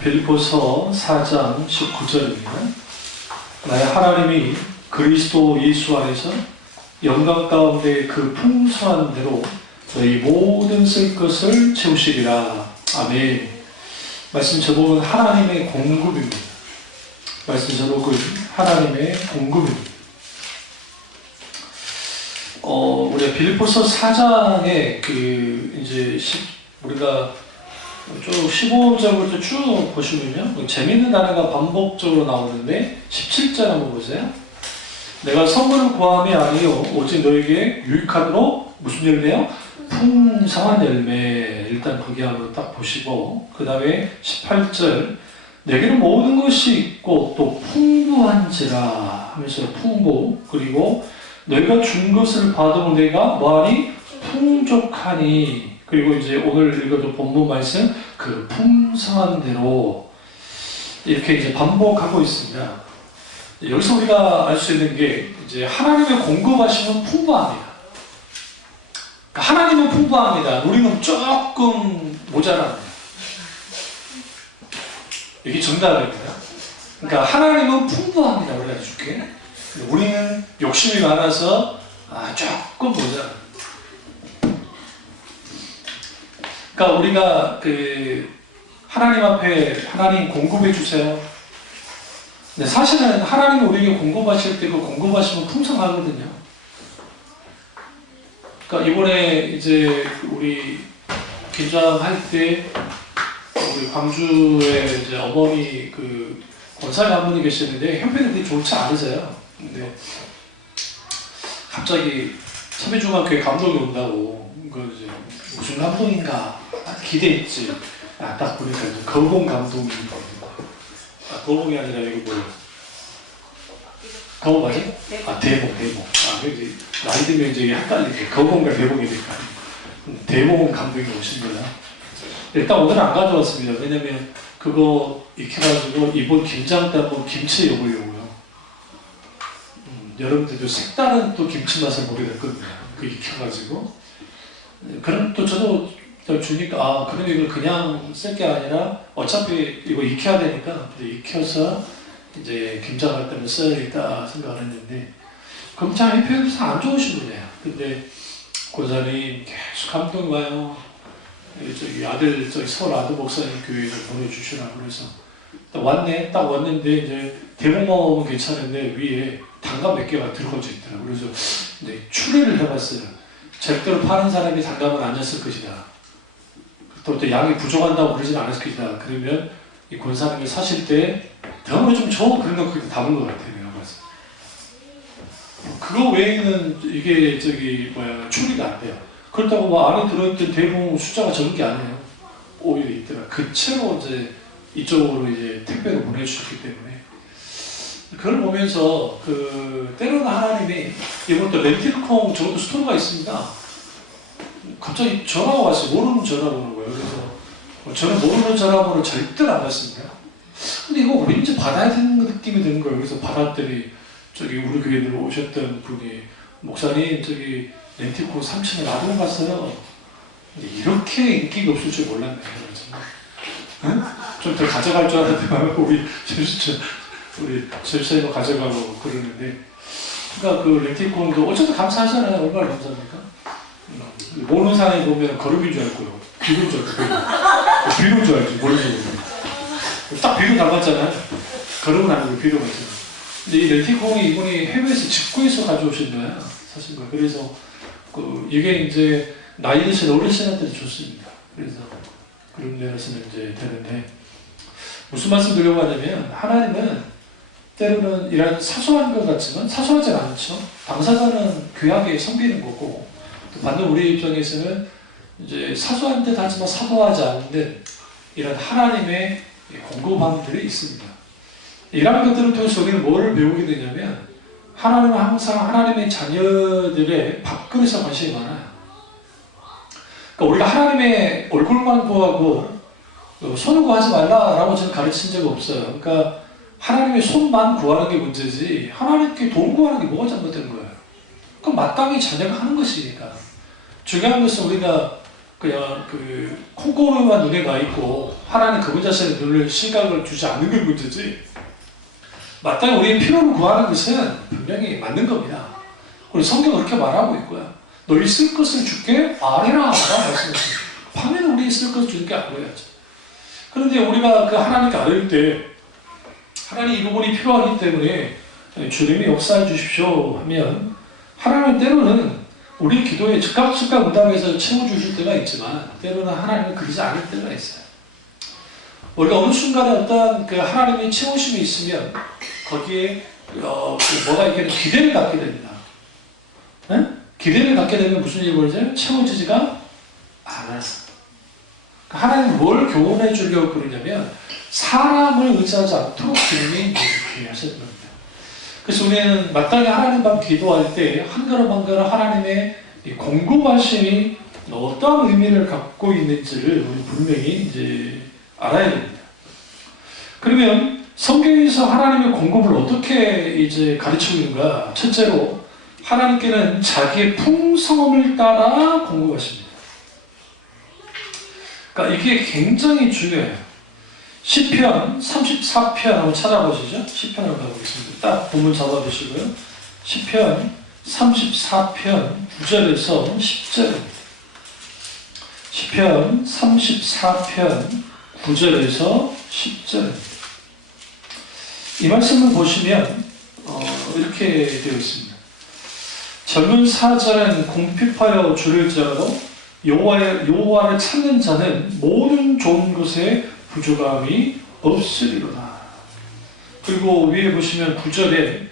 빌립보서 4장 19절입니다. 나의 하나님이 그리스도 예수 안에서 영광 가운데 그 풍성한 대로 너희 모든 쓸 것을 채우시리라. 아멘. 말씀 제목은 하나님의 공급입니다. 말씀 제목은 하나님의 공급입니다. 우리 빌립보서 4장에 우리가 쭉 15절부터 쭉 보시면요, 재밌는 단어가 반복적으로 나오는데 17절 한번 보세요. 내가 선물을 구함이 아니요 오직 너에게 유익하도록 무슨 열매요? 풍성한 열매. 일단 거기 한번 딱 보시고, 그 다음에 18절 내게는 모든 것이 있고 또 풍부한지라 하면서 풍부, 그리고 너희가 준 것을 받으면 내가 뭐하니? 풍족하니. 그리고 이제 오늘 읽어준 본문 말씀, 그 풍성한 대로 이렇게 이제 반복하고 있습니다. 여기서 우리가 알 수 있는 게 이제 하나님의 공급하시면 풍부합니다. 하나님은 풍부합니다. 우리는 조금 모자랍니다. 이게 정답입니다. 그러니까 하나님은 풍부합니다. 우리가 줄게. 우리는 욕심이 많아서 조금 모자랍니다. 그러니까 우리가 하나님 앞에 하나님 공급해 주세요. 근데 사실은 하나님 우리에게 공급하실 때 그 공급하시면 풍성하거든요. 그러니까 이번에 이제 우리 김장할 때 우리 광주에 이제 어머니 권사님 한 분이 계시는데 형편이 좋지 않으세요. 근데 갑자기 참여중학교에 감독이 온다고, 이제 무슨 감동인가 기대했지. 딱 보니까 거봉 감동이. 거봉이 아니라 이거 뭐예요? 거봉 맞지? 대봉. 이제 나이 들면 이제 헷갈리게 거봉과 대봉이니까. 대봉 감독이 오신 거야. 일단 오늘은 안 가져왔습니다. 왜냐면 그거 익혀가지고 이번 김장 때 한번 김치 해보려고요. 여러분들도 색다른 또 김치 맛을 모르겠거든요. 그 익혀가지고. 그럼 또 저도 주니까 그럼 이걸 그냥 쓸 게 아니라 어차피 이거 익혀야 되니까 익혀서 이제 김장할 때는 써야겠다 생각을 했는데, 금장 해표에서 안 좋으신 분이에요. 근데 권사님 계속 감동이 와요. 아들 서울 아들 목사님 교회를 보내주시라고 그래서 딱 왔는데 이제 대봉 먹으면 괜찮은데 위에 단감 몇 개가 들어가져 있더라고요. 그래서 이제 추리를 해봤어요. 절대로 파는 사람이 단감을 안 줬을 것이다. 또 양이 부족한다고 그러진 않았을 것이다. 그러면 이 권사님이 사실 때 다음에 좀 줘. 그런 거 그렇게 담은 것 같아요. 내가 봤을 때. 그거 외에는 이게 추리가 안 돼요. 그렇다고 안에 들어있던 대봉 숫자가 적은 게 아니에요. 오히려 있더라. 그 채로 이제 이쪽으로 이제 택배로 보내주셨기 때문에. 그걸 보면서 때로는 하나님이 이번 렌틸콩 저것도 스토어가 있습니다. 갑자기 전화가 왔어요. 모르는 전화가 오는 거예요. 그래서 저는 모르는 전화번호 절대로 안 받습니다. 근데 이거 왠지 받아야 되는 느낌이 드는 거예요. 그래서 받았더니 우리 교회에 오셨던 분이, 목사님 렌틸콩 3층에 놔두고 갔어요. 이렇게 인기가 없을 줄 몰랐네요. 좀 더 가져갈 줄 알았더니 우리 집사님도 가져가고 그러는데, 그러니까 그 렌틸콩도 어쨌든 감사하잖아요. 얼마나 감사합니까? 모르는 사람이 보면 거름인 줄 알고요. 비료인 줄 알고. 비료인 줄 알지. 모르는 딱 비료 담았잖아요. 거름은 아니고 비료가 있잖아요. 근데 이 렌틸콩이 이분이 해외에서 직구해서 가져오신 거야. 사신 거야. 그래서 이게 이제 나이 드신 어르신한테도 좋습니다. 그래서 그런 데서는 이제 되는데, 무슨 말씀 드리려고 하냐면, 하나님은 때로는 이런 사소한 것 같지만 사소하지 않죠. 당사자는 귀하게 섬기는 거고, 또 받는 우리 입장에서는 이제 사소한 듯 하지만 사소하지 않은 듯 이런 하나님의 공급함들이 있습니다. 이런 것들을 통해서 우리는 뭐를 배우게 되냐면, 하나님은 항상 하나님의 자녀들의 밥그릇에 관심이 많아요. 그러니까 우리가 하나님의 얼굴만 구하고 손을 구하지 말라라고 저는 가르친 적이 없어요. 그러니까 하나님의 손만 구하는 게 문제지, 하나님께 돈 구하는 게 뭐가 잘못된 거예요. 그럼 마땅히 자녀가 하는 것이니까. 중요한 것은 우리가 그냥 그 콩고루만 눈에 가 있고 하나님 그분 자신의 눈을 시각을 주지 않는 게 문제지. 마땅히 우리의 필요를 구하는 것은 분명히 맞는 겁니다. 우리 성경 그렇게 말하고 있고요. 너희 쓸 것을 주께 아뢰라 말씀하십니다. 밤에는 우리 쓸 것을 주께 아뢰야죠. 그런데 우리가 그 하나님께 아뢰일 때 하나님 이 부분이 필요하기 때문에 주님이 역사해 주십시오 하면 하나님은 때로는 우리 기도에 즉각 응답해서 채워주실 때가 있지만 때로는 하나님은 그러지 않을 때가 있어요. 우리가 어느 순간에 어떤 그 하나님의 채우심이 있으면 거기에 뭐가 있게 기대를 갖게 됩니다. 네? 기대를 갖게 되면 무슨 일이 벌어져요? 채워지지가 않아서. 하나님은 뭘 교훈해 주려고 그러냐면 사람을 의지하지 않도록 주님이 이렇게 하실 겁니다. 그래서 우리는 마땅히 하나님 앞 기도할 때 한 걸음 한 걸음 하나님의 공급하심이 어떠한 의미를 갖고 있는지를 우리 분명히 이제 알아야 됩니다. 그러면 성경에서 하나님의 공급을 어떻게 이제 가르치고 있는가? 첫째로 하나님께는 자기의 풍성함을 따라 공급하십니다. 그러니까 이게 굉장히 중요해요. 시편 34편 한번 찾아보시죠. 시편을 가보겠습니다. 딱 본문 잡아주시고요. 시편 34편 9절에서 10절입니다. 시편 34편 9절에서 10절입니다. 이 말씀을 보시면 이렇게 되어 있습니다. 젊은 사자는 궁핍하여 줄일지라도 여호와를 찾는 자는 모든 좋은 것에 부족함이 없으리로다. 그리고 위에 보시면 9절에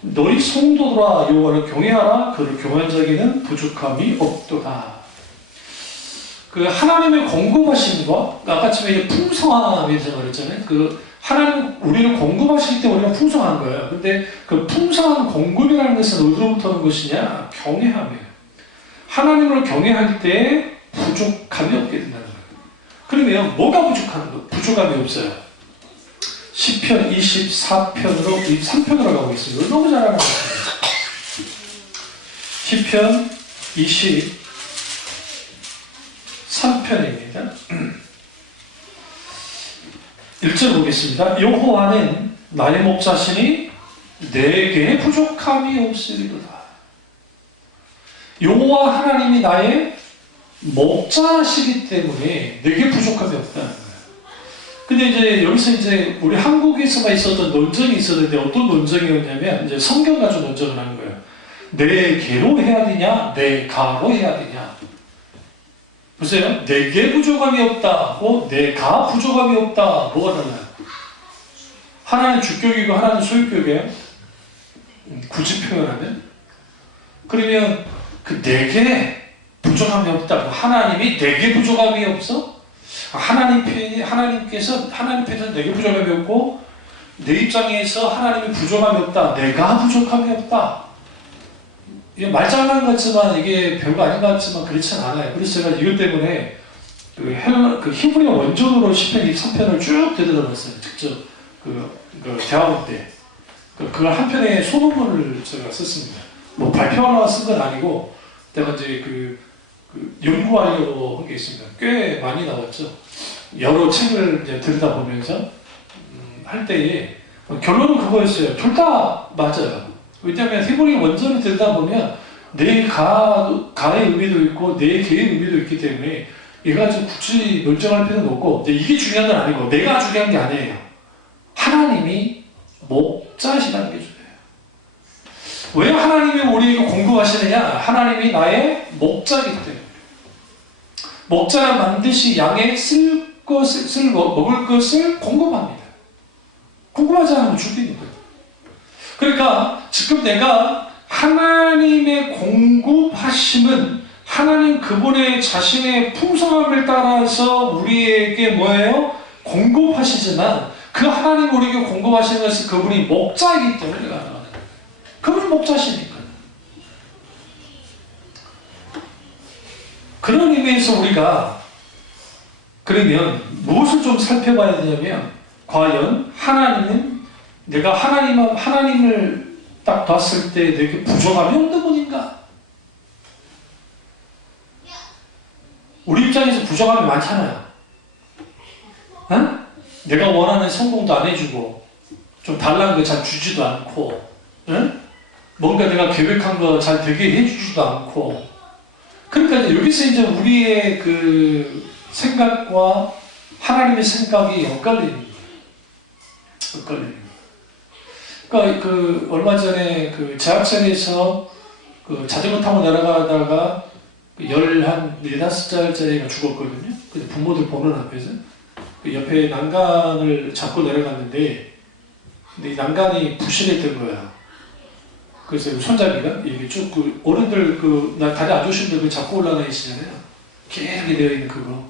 너희 성도들아 여호와를 경외하라. 그를 경외한 자에게는 부족함이 없도다. 그 하나님의 공급하심과 아까처럼 풍성함이라고 말했잖아요. 그 하나님 우리를 공급하실 때 우리가 풍성한 거예요. 근데 그 풍성한 공급이라는 것은 어디로부터 오는 것이냐? 경외함이에요. 하나님을 경외할 때 부족함이 없게 된다는 거예요. 그러면 뭐가 부족함이 없어요? 시편 24편으로 3편으로 가고 있습니다. 너무 잘하는 것 같아요. 시편 23편입니다. 1절 보겠습니다. 여호와는 나의 목자시니 내게 부족함이 없으리로다. 여호와 하나님이 나의 목자시기 때문에 내게 부족함이 없다는 거예요. 근데 이제 여기서 이제 우리 한국에서만 있었던 논쟁이 있었는데 어떤 논쟁이었냐면 이제 성경 가지고 논쟁을 하는 거예요. 내게로 해야 되냐, 내가로 해야 되냐. 보세요. 내게 부족함이 없다고 내가 부족함이 없다. 뭐가 달라요? 하나는 주격이고 하나는 소유격이에요. 굳이 표현하면. 그러면 그 내게 부족함이 없다. 하나님이 내게 부족함이 없어? 하나님께서 내게 부족함이 없고 내 입장에서 하나님이 부족함이 없다. 내가 부족함이 없다. 이게 말장난 같지만 이게 별거 아닌 것 같지만 그렇지는 않아요. 그래서 제가 이것 때문에 그 히브리 원전으로 시편 23편을 쭉 되돌아봤어요. 직접 대학원 때. 그걸 한 편의 소논문을 제가 썼습니다. 뭐 발표하려고 쓴 건 아니고 내가 이제 연구하려고 한 게 있습니다. 꽤 많이 나왔죠. 여러 책을 이제 들여다보면서 할 때에 결론은 그거였어요. 둘 다 맞아요. 왜냐하면 히브리 원전을 들여다보면 내 가의 의미도 있고 내 개의 의미도 있기 때문에 이거 가지고 굳이 논쟁할 필요는 없고 이게 중요한 건 아니고 내가 중요한 게 아니에요. 하나님이 목자시라는 게 중요해요. 왜 하나님이 우리에게 공급하시느냐? 하나님이 나의 목자이기 때문에. 목자는 반드시 양의 먹을 것을 공급합니다. 공급하지 않으면 죽이는 거예요. 그러니까 지금 내가 하나님의 공급하심은 하나님 그분의 자신의 풍성함을 따라서 우리에게 뭐예요? 공급하시지만 그 하나님 우리에게 공급하시는 것은 그분이 목자이기 때문에 가능하는 거예요. 그분이 목자시니까. 그런 의미에서 우리가 그러면 무엇을 좀 살펴봐야 되냐면 과연 하나님은 내가 하나님을 딱 봤을 때 내게 부족함이 없는 분인가? 우리 입장에서 부족함이 많잖아요. 응? 내가 원하는 성공도 안 해주고, 좀 달라는 거 잘 주지도 않고, 응? 뭔가 내가 계획한 거 잘 되게 해주지도 않고. 그러니까 여기서 이제 우리의 그 생각과 하나님의 생각이 엇갈리는 거예요. 엇갈리는 거예요. 그러니까 그 얼마 전에 그 지하철에서 그 자전거 타고 내려가다가 한 15살짜리가 죽었거든요. 그 부모들 보는 앞에서. 그 옆에 난간을 잡고 내려갔는데, 근데 이 난간이 부실했던 거야. 그래서 손잡이가 이게 쭉 그 어른들 다리 안 좋으신 분들 잡고 올라다니시잖아요. 길게 되어 있는 그거.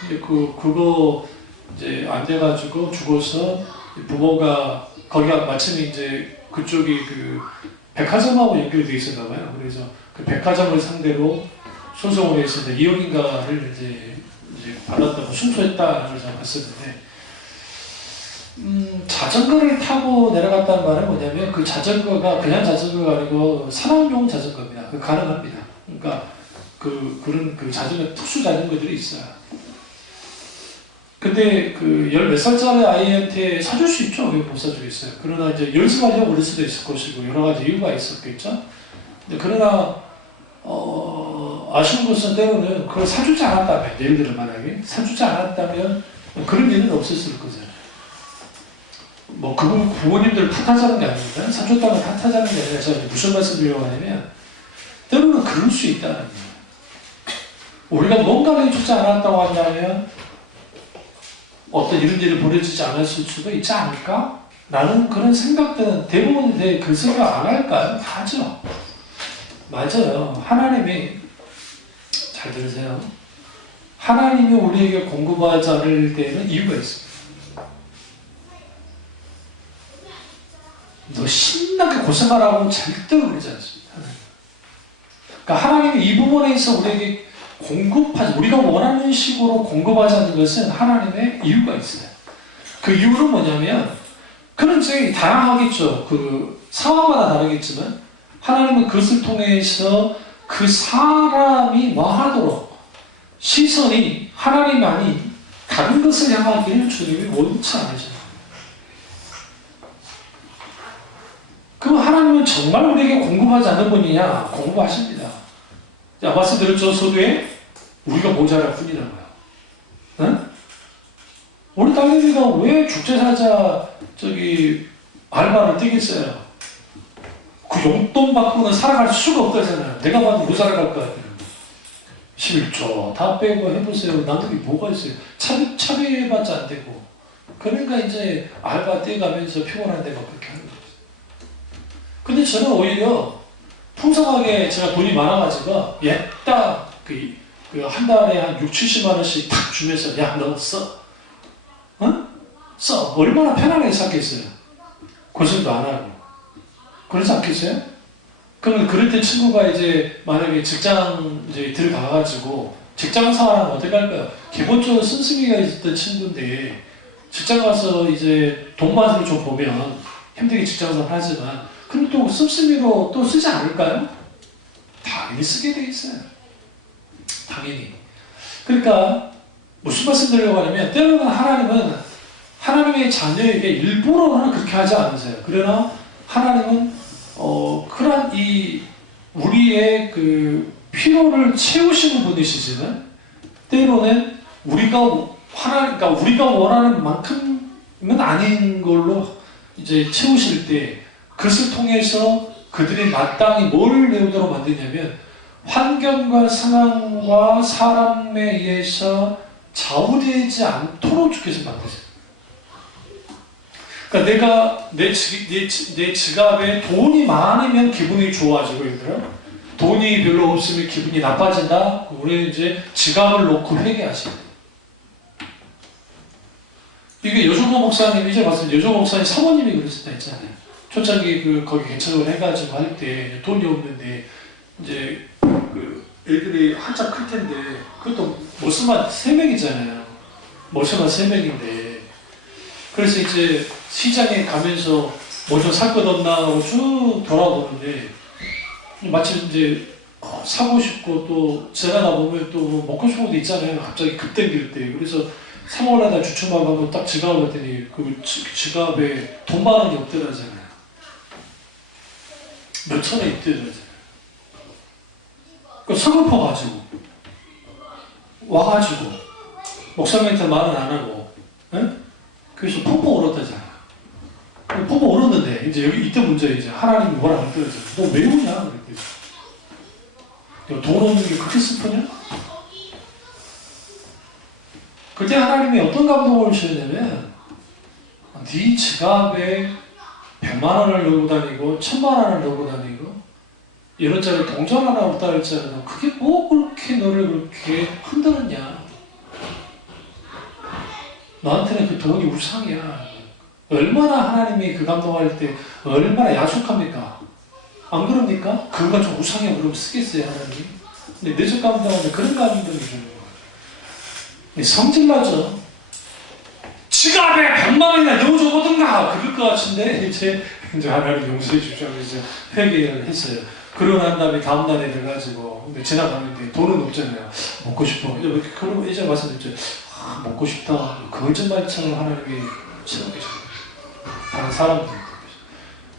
근데 그거 이제 안 돼가지고 죽어서 부모가 거기가 마침 이제 그쪽이 그 백화점하고 연결되어 있었나 봐요. 그래서 그 백화점을 상대로 소송을 해서 이제 2억인가를 이제 받았다고 승소했다는 걸 봤었는데, 자전거를 타고 내려갔다는 말은 뭐냐면 그 자전거가 그냥 자전거가 아니고 산악용 자전거입니다. 그 가능합니다. 그러니까 그런 그 자전거 특수 자전거들이 있어요. 근데 그 10몇 살짜리 아이한테 사줄 수 있죠. 왜 못 사주겠어요. 그러나 이제 연습하려고 그럴 수도 있을 것이고 여러 가지 이유가 있었겠죠. 근데 그러나 아쉬운 것은 때로는 그걸 사주지 않았다면, 예를 들어 만약에 사주지 않았다면 그런 일은 없었을 거잖아요. 뭐 그 부모님들 탓하자는 게 아닙니다. 사줬다고 탓하자는 게 아니라 제가 무슨 말씀드리려고 하냐면 때로는 그럴 수 있다는 거예요. 우리가 뭔가를 해주지 않았다고 한다면 어떤 이런 일이 벌어지지 않았을 수도 있지 않을까? 라는 그런 생각들은 대부분 그 생각 안 할까요? 하죠. 맞아요. 하나님이, 잘 들으세요. 하나님이 우리에게 공급하지 않을 때에는 이유가 있습니다. 너 신나게 고생하라고 절대 그러지 않습니다. 그러니까 하나님이 이 부분에서 우리에게 공급하지, 우리가 원하는 식으로 공급하지 않는 것은 하나님의 이유가 있어요. 그 이유는 뭐냐면, 그런 점이 다양하겠죠. 그 상황마다 다르겠지만, 하나님은 그것을 통해서 그 사람이 뭐 하도록 시선이 하나님 아닌 다른 것을 향하기를 주님이 원치 않으셔요. 그럼 하나님은 정말 우리에게 공급하지 않는 분이냐? 공급하십니다. 자, 말씀드렸죠. 서두에 우리가 모자랄 뿐이라고요. 응? 우리 딸내미가 왜 축제사자 알바를 뛰겠어요? 그 용돈 받고는 살아갈 수가 없다잖아요. 내가 봐도 못 살아갈 것 같아요. 11조 다 빼고 해보세요. 남들이 뭐가 있어요? 차비해봤자 안 되고. 그러니까 이제 알바 뛰어가면서 피곤한데 막 그렇게 하는 거죠. 근데 저는 오히려 풍성하게 제가 돈이 많아가지고 딱 한 달에 한 6, 70만 원씩 탁 주면서 야, 너 써. 어? 써. 얼마나 편안하게 샀겠어요. 고생도 안 하고. 그러지 않겠어요? 그러면 그럴 때 친구가 이제 만약에 직장 이제 들어가가지고 직장 생활하면 어떻게 할까요? 기본적으로 씀씀이가 있었던 친구인데 직장 가서 이제 돈 맛을 좀 보면 힘들게 직장 생활 하지만 그럼 또 씀씀이로 또 쓰지 않을까요? 당연히 쓰게 돼 있어요. 당연히. 그러니까 무슨 말씀 드리려고 하냐면 때로는 하나님은 하나님의 자녀에게 일부러는 그렇게 하지 않으세요. 그러나 하나님은 그런 우리의 그 필요를 채우시는 분이시지만 때로는 우리가 원하는 만큼은 아닌 걸로 이제 채우실 때 그것을 통해서 그들이 마땅히 뭘 배우도록 만드냐면 환경과 상황과 사람에 의해서 좌우되지 않도록 주께서 만드세요. 그러니까 내가 내 지갑에 돈이 많으면 기분이 좋아지고 얘들아 돈이 별로 없으면 기분이 나빠진다. 우리는 이제 지갑을 놓고 회개하시는 거예요. 이게 여종호 목사님이 이제 봤어요. 여종호 목사님 사모님이 그랬었다 했잖아요. 초창기 거기 개척을 해가지고 할 때 돈이 없는데 이제 애들이 한참 클 텐데 그것도 머스만 3명이잖아요. 머스만 3명인데 그래서 이제 시장에 가면서 뭐 좀 살 것 없나 하고 쭉 돌아보는데 마침 이제 사고 싶고 또 지나다 보면 또 먹고 싶은 것도 있잖아요. 갑자기 급 땡길 때. 그래서 사 먹으려다 주춤하고 한번 딱 지갑을 봤더니 그 지갑에 돈 10,000원이 없더라잖아요. 몇 천에 있더라잖아요. 그 서글퍼가지고 와가지고 목사님한테 말은 안 하고, 에? 그래서 펑펑 울었다잖아요. 펑펑 울었는데 이제 여기 이때 문제예요. 이제 하나님이 뭐라 그랬더니 너 왜 우냐 그랬더니 돈 없는 게 그렇게 슬프냐? 그때 하나님이 어떤 감동을 주셨냐면 네 지갑에 100만 원을 넣고 다니고 1000만 원을 넣고 다니고 이런짜리 동전 하나 없다 할지라도 그게 뭐 그렇게 너를 그렇게 흔들었냐? 너한테는 그 돈이 우상이야. 얼마나 하나님이 그 감동할 때 얼마나 야속합니까? 안 그럽니까? 그거가 좀 우상이야 그러면 쓰겠어요 하나님? 근데 내적 감동하면 그런 감동이 주는 거예요. 성질나죠? 지갑에 100만 원이나 넣어줘보든가 그럴 것 같은데 이제 하나님 용서해 주시고 이제 회개를 했어요. 그러고 난 다음에 다음날에 돼가지고 근데 지나가는데 돈은 없잖아요. 먹고 싶어. 그러고 이제 말씀드렸죠. 먹고 싶다. 거짓말처럼 하나님이 채워계셔요. 다른 사람들.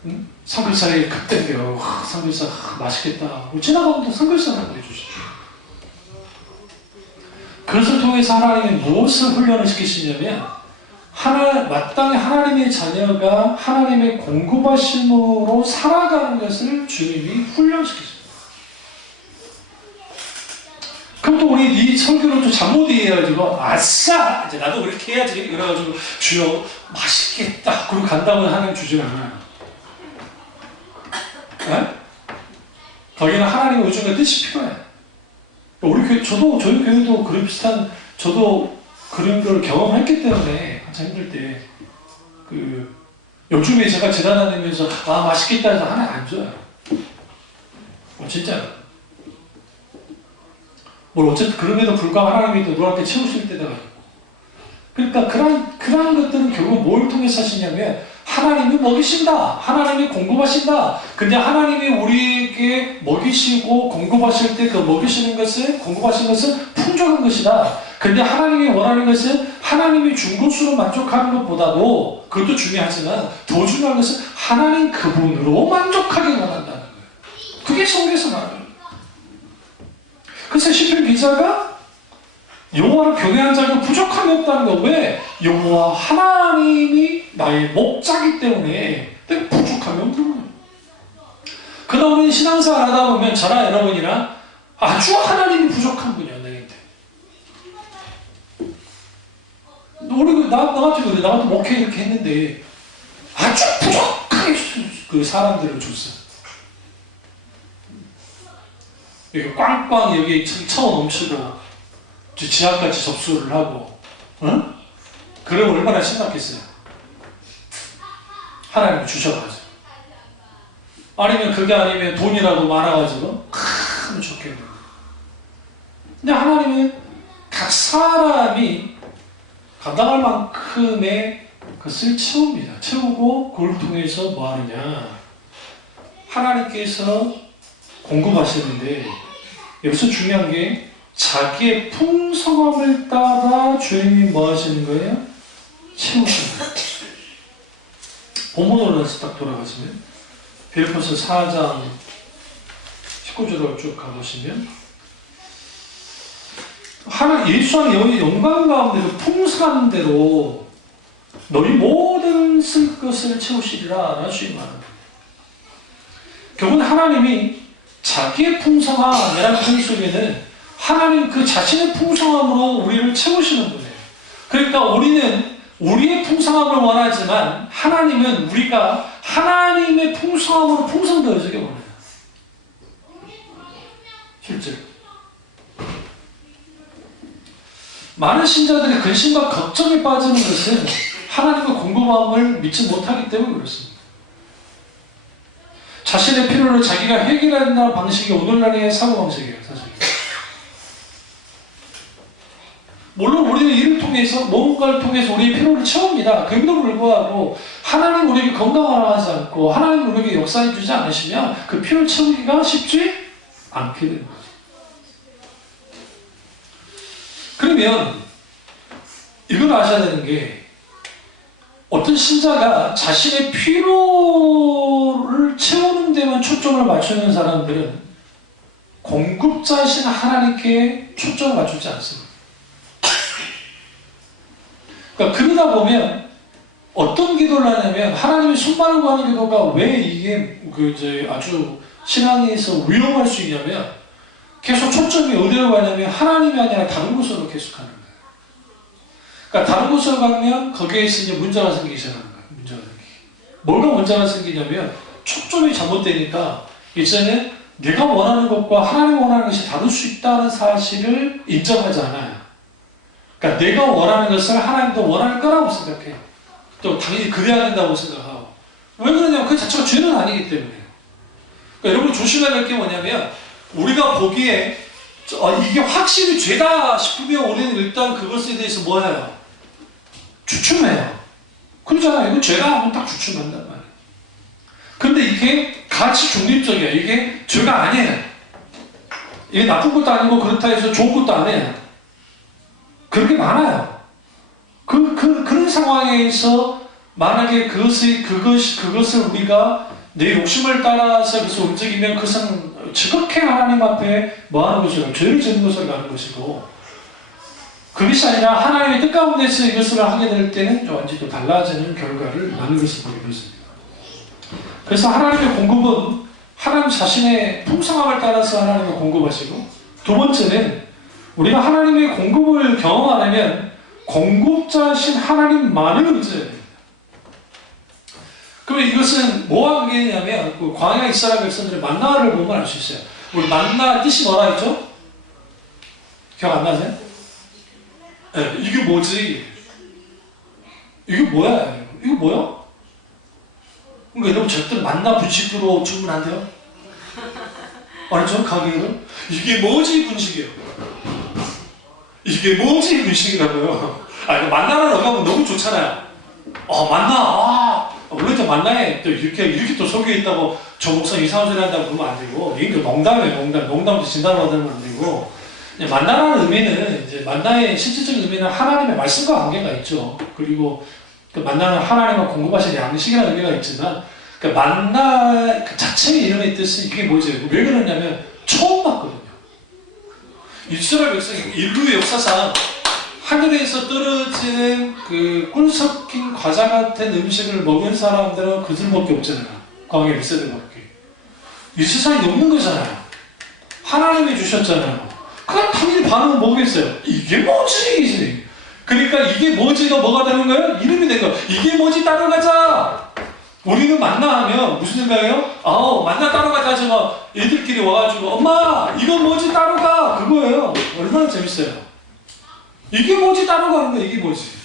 응? 삼겹살이 급땡겨. 삼겹살 맛있겠다. 지나가면 또 삼겹살을 보내주시죠. 그것을 통해서 하나님이 무엇을 훈련을 시키시냐면 마땅히 하나님의 자녀가 하나님의 공급하심으로 살아가는 것을 주님이 훈련시키십니다. 그럼 또 우리 이 설교를 좀 잘못 이해해가지고 아싸! 이제 나도 그렇게 해야지 이래가지고 주여 맛있겠다 그러고 간다고 하나님 주지 않아요. 네? 거기는 하나님의 의중과 뜻이 필요해. 우리 교회, 저희 교회도 그런 비슷한, 저도 그런 걸 경험했기 때문에 한참 힘들 때, 요즘에 제가 재단 다니면서, 맛있겠다 해서 하나 안 줘요. 진짜. 어쨌든 그럼에도 불구하고 하나님이 또 너한테 채우실 때가 있고. 그러니까 그러한 것들은 결국 뭘 통해서 하시냐면, 하나님이 먹이신다. 하나님이 공급하신다. 근데 하나님이 우리에게 먹이시고 공급하실 때 그 먹이시는 것은, 공급하시는 것은 풍족한 것이다. 근데 하나님이 원하는 것은 하나님이 준 것으로 만족하는 것보다도 그것도 중요하지만 더 중요한 것은 하나님 그분으로 만족하기 원한다는 거예요. 그게 성경에서 말하는 거예요. 그래서 시편 기자가 여호와를 경외한 자가 부족함이 없다는 거. 왜? 여호와 하나님이 나의 목자기 때문에 내가 부족함이 없는 거예요. 그러다 우리 신앙생활 하다 보면 저나 여러분이나 아주 하나님이 부족한 분이야 나한테. 우리 나같이 나한테 목회 이렇게 했는데 아주 부족하게 그 사람들을 줬어. 여기 꽝꽝 여기 차원 넘치고 지하까지 접수를 하고, 응? 그러면 얼마나 심각했어요. 하나님이 주셔가지고. 아니면 그게 아니면 돈이라도 많아가지고 큰 좋겠네요. 근데 하나님은 각 사람이 감당할 만큼의 것을 채웁니다. 채우고 그걸 통해서 뭐 하느냐. 하나님께서 공급하시는데 여기서 중요한 게 자기의 풍성함을 따라 주님이 뭐 하시는 거예요? 채우시는 거예요. 본문으로 딱 돌아가시면 빌립보서 4장 19절로 쭉 가보시면 예수 안에 영광 가운데 그 풍성한 대로 너희 모든 쓸 것을 채우시리라 라는 주님 말합니다. 결국은 하나님이 자기의 풍성함이라는 뜻 속에는 하나님 그 자신의 풍성함으로 우리를 채우시는 분이에요. 그러니까 우리는 우리의 풍성함을 원하지만 하나님은 우리가 하나님의 풍성함으로 풍성되어지게 원해요. 실제로. 많은 신자들이 근심과 걱정에 빠지는 것은 하나님의 공급함을 믿지 못하기 때문에 그렇습니다. 자신의 필요를 자기가 해결한다는 방식이 오늘날의 사고방식이에요. 사실. 물론 우리는 이를 통해서 뭔가를 통해서 우리의 필요를 채웁니다. 그럼에도 불구하고 하나님 우리에게 건강하라 하지 않고 하나님 우리에게 역사해 주지 않으시면 그 필요를 채우기가 쉽지 않게 되는 거죠. 그러면 이걸 아셔야 되는 게, 어떤 신자가 자신의 필요를 채우는 데만 초점을 맞추는 사람들은 공급자이신 하나님께 초점을 맞추지 않습니다. 그러니까 그러다 보면 어떤 기도를 하냐면, 하나님이 손만을 구하는 기도가 왜 이게 이제 아주 신앙에서 위험할 수 있냐면, 계속 초점이 어디로 가냐면 하나님이 아니라 다른 곳으로 계속 가는 거예요. 그러니까 다른 곳으로 가면 거기에서 이제 문제가 생기기 시작하는 거예요. 문제가 생기기. 뭐가 문제가 생기냐면 초점이 잘못되니까 이제는 내가 원하는 것과 하나님이 원하는 것이 다를 수 있다는 사실을 인정하지 않아요. 그러니까 내가 원하는 것을 하나님도 원할 거라고 생각해요. 또 당연히 그래야 된다고 생각하고. 왜 그러냐면 그 자체가 죄는 아니기 때문에요. 그러니까 여러분 조심해야 될 게 뭐냐면, 우리가 보기에 이게 확실히 죄다 싶으면 우리는 일단 그것에 대해서 뭐 해요? 주춤해요. 그러잖아요. 이거 죄다 하면 딱 주춤한단 말이에요. 근데 이게 같이 중립적이에요. 이게 죄가 아니에요. 이게 나쁜 것도 아니고 그렇다 해서 좋은 것도 아니에요. 그렇게 많아요. 그런 상황에서 만약에 그것을 우리가 내 욕심을 따라서 그것을 움직이면 그것은 지극히 하나님 앞에 뭐 하는 것이고, 죄를 짓는 것을 가는 것이고, 그것이 아니라 하나님의 뜻 가운데서 이것을 하게 될 때는 완전히 또 달라지는 결과를 낳는 것을 보이고 있습니다. 그래서 하나님의 공급은 하나님 자신의 풍성함을 따라서 하나님을 공급하시고, 두 번째는 우리가 하나님의 공급을 경험하려면 공급자이신 하나님만을 의지해야 됩니다. 그러면 이것은 뭐와 관계냐면, 그 광야 이스라엘 백성들의 만나를 보면 알 수 있어요. 우리 만나 뜻이 뭐라 했죠? 기억 안 나세요? 네, 이게 뭐지? 이게 뭐야? 이거 뭐야? 그러니까 여러분 절대 만나 분식으로 주문 안 돼요? 알죠? 가게로? 이게 뭐지 분식이에요. 이게 뭐지 분식이라고요. 만나는 어가면 너무 좋잖아요. 만나. 원래 또 만나에 또 이렇게 또 속에 있다고 저 목사 이상한 소리 한다고 그러면 안 되고, 이게 농담이에요. 농담도 진담으로 하면 안 되고, 만나라는 의미는 이제 만나의 실질적인 의미는 하나님의 말씀과 관계가 있죠. 그리고 그 만나는 하나님과 공급하신 양식이라는 의미가 있지만, 그 만나 그 자체의 이름의 뜻은 이게 뭐지? 왜 그러냐면 처음 봤거든요. 이스라엘 백성이 인류의 역사상 하늘에서 떨어지는 그 꿀 섞인 과자 같은 음식을 먹은 사람들은 그들밖에 없잖아요. 광야 1세대밖에. 이 세상에 없는 거잖아요. 하나님이 주셨잖아요. 그럼 당연히 반응은 뭐겠어요? 이게 뭐지? 그러니까 이게 뭐지가 뭐가 되는 거예요? 이름이 된 거예요. 이게 뭐지 따라가자. 우리는 만나하면 무슨 생각이에요? 만나 따라가자. 제가 애들끼리 와가지고 엄마 이거 뭐지 따라가. 그거예요. 얼마나 재밌어요. 이게 뭐지 따라가는 거야. 이게 뭐지.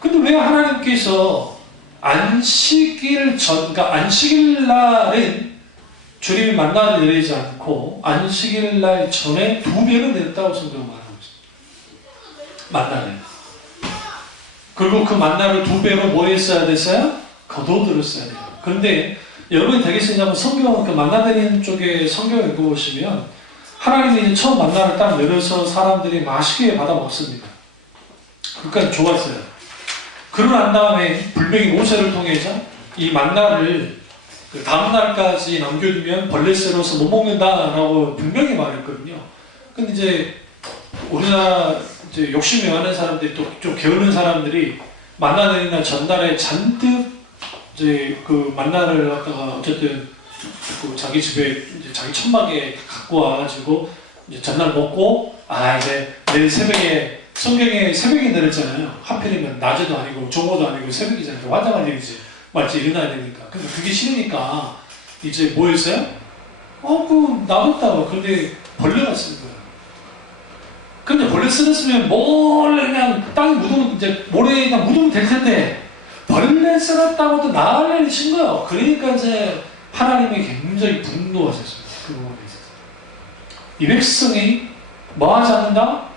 근데 왜 하나님께서 그러니까 안식일 날은 주님이 만나를 내리지 않고 안식일 날 전에 2배를 냈다고 성경은 말하고 있습니다. 만나를. 그리고 그 만나를 2배로 뭐 했어야 됐어요? 거둬들었어야 돼요. 그런데 여러분이 되겠습니다만 성경 그 만나 내리는 쪽에 성경을 읽어보시면 하나님이 이제 처음 만나를 딱 내려서 사람들이 맛있게 받아 먹습니다. 그러니까 좋았어요. 그러고 난 다음에 불명이 모세를 통해서 이 만나를 그 다음날까지 남겨두면 벌레새로서 못 먹는다라고 분명히 말했거든요. 근데 이제 우리나라 이제 욕심이 많은 사람들이 또 좀 게으른 사람들이 만나 내리는 날 전날에 잔뜩 이제 그 만나를 갖다가 어쨌든 그 자기 집에 이제 자기 천막에 갖고 와가지고 이제 전날 먹고 이제 내일 새벽에 성경에 새벽에 내렸잖아요. 하필이면 낮에도 아니고 정오도 아니고 새벽이잖아요. 환장할 일이지. 맞지? 일어나야 되니까. 근데 그게 싫으니까 이제 뭐 했어요? 놔뒀다고. 근데 벌레가 쓰는 거예요. 근데 벌레 쓰랬으면 몰래 그냥 땅에 묻으면 이제 모래에 그냥 묻으면 될 텐데 벌레 쓰랬다고도 난리를 친 거예요. 그러니까 이제 하나님이 굉장히 분노하셨습니다. 그 부분에 있어서. 이 백성이 뭐 하지 않는다?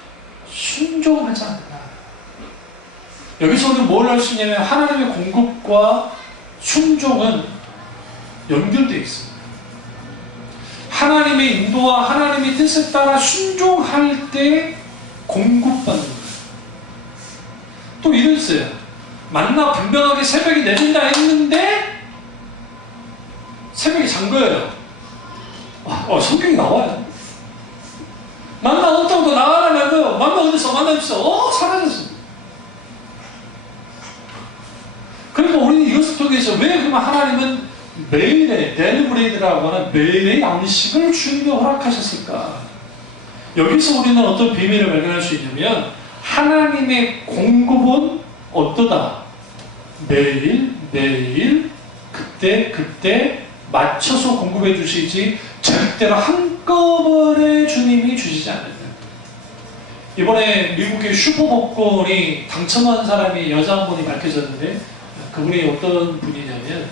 순종하지 않는다. 여기서 우리는 뭘 할 수 있냐면 하나님의 공급과 순종은 연결되어 있습니다. 하나님의 인도와 하나님의 뜻에 따라 순종할 때 공급받는 거예요. 또 이랬어요. 만나 분명하게 새벽에 내린다 했는데 새벽에 잔 거예요. 성경이 나와요. 만나 없다고 나가라는 거예요. 만나 어디서 만나있어? 사라졌어. 그러니까 우리는 이것을 통해서 왜 그러면 하나님은 매일의 데일브레이드라고 하는 매일의 양식을 주님이 허락하셨을까? 여기서 우리는 어떤 비밀을 발견할 수 있냐면 하나님의 공급은 어떠다? 매일 그때 맞춰서 공급해 주시지 절대로 한꺼번에 주님이 주시지 않는다. 이번에 미국의 슈퍼복권이 당첨한 사람이 여자 한 분이 밝혀졌는데 그분이 어떤 분이냐면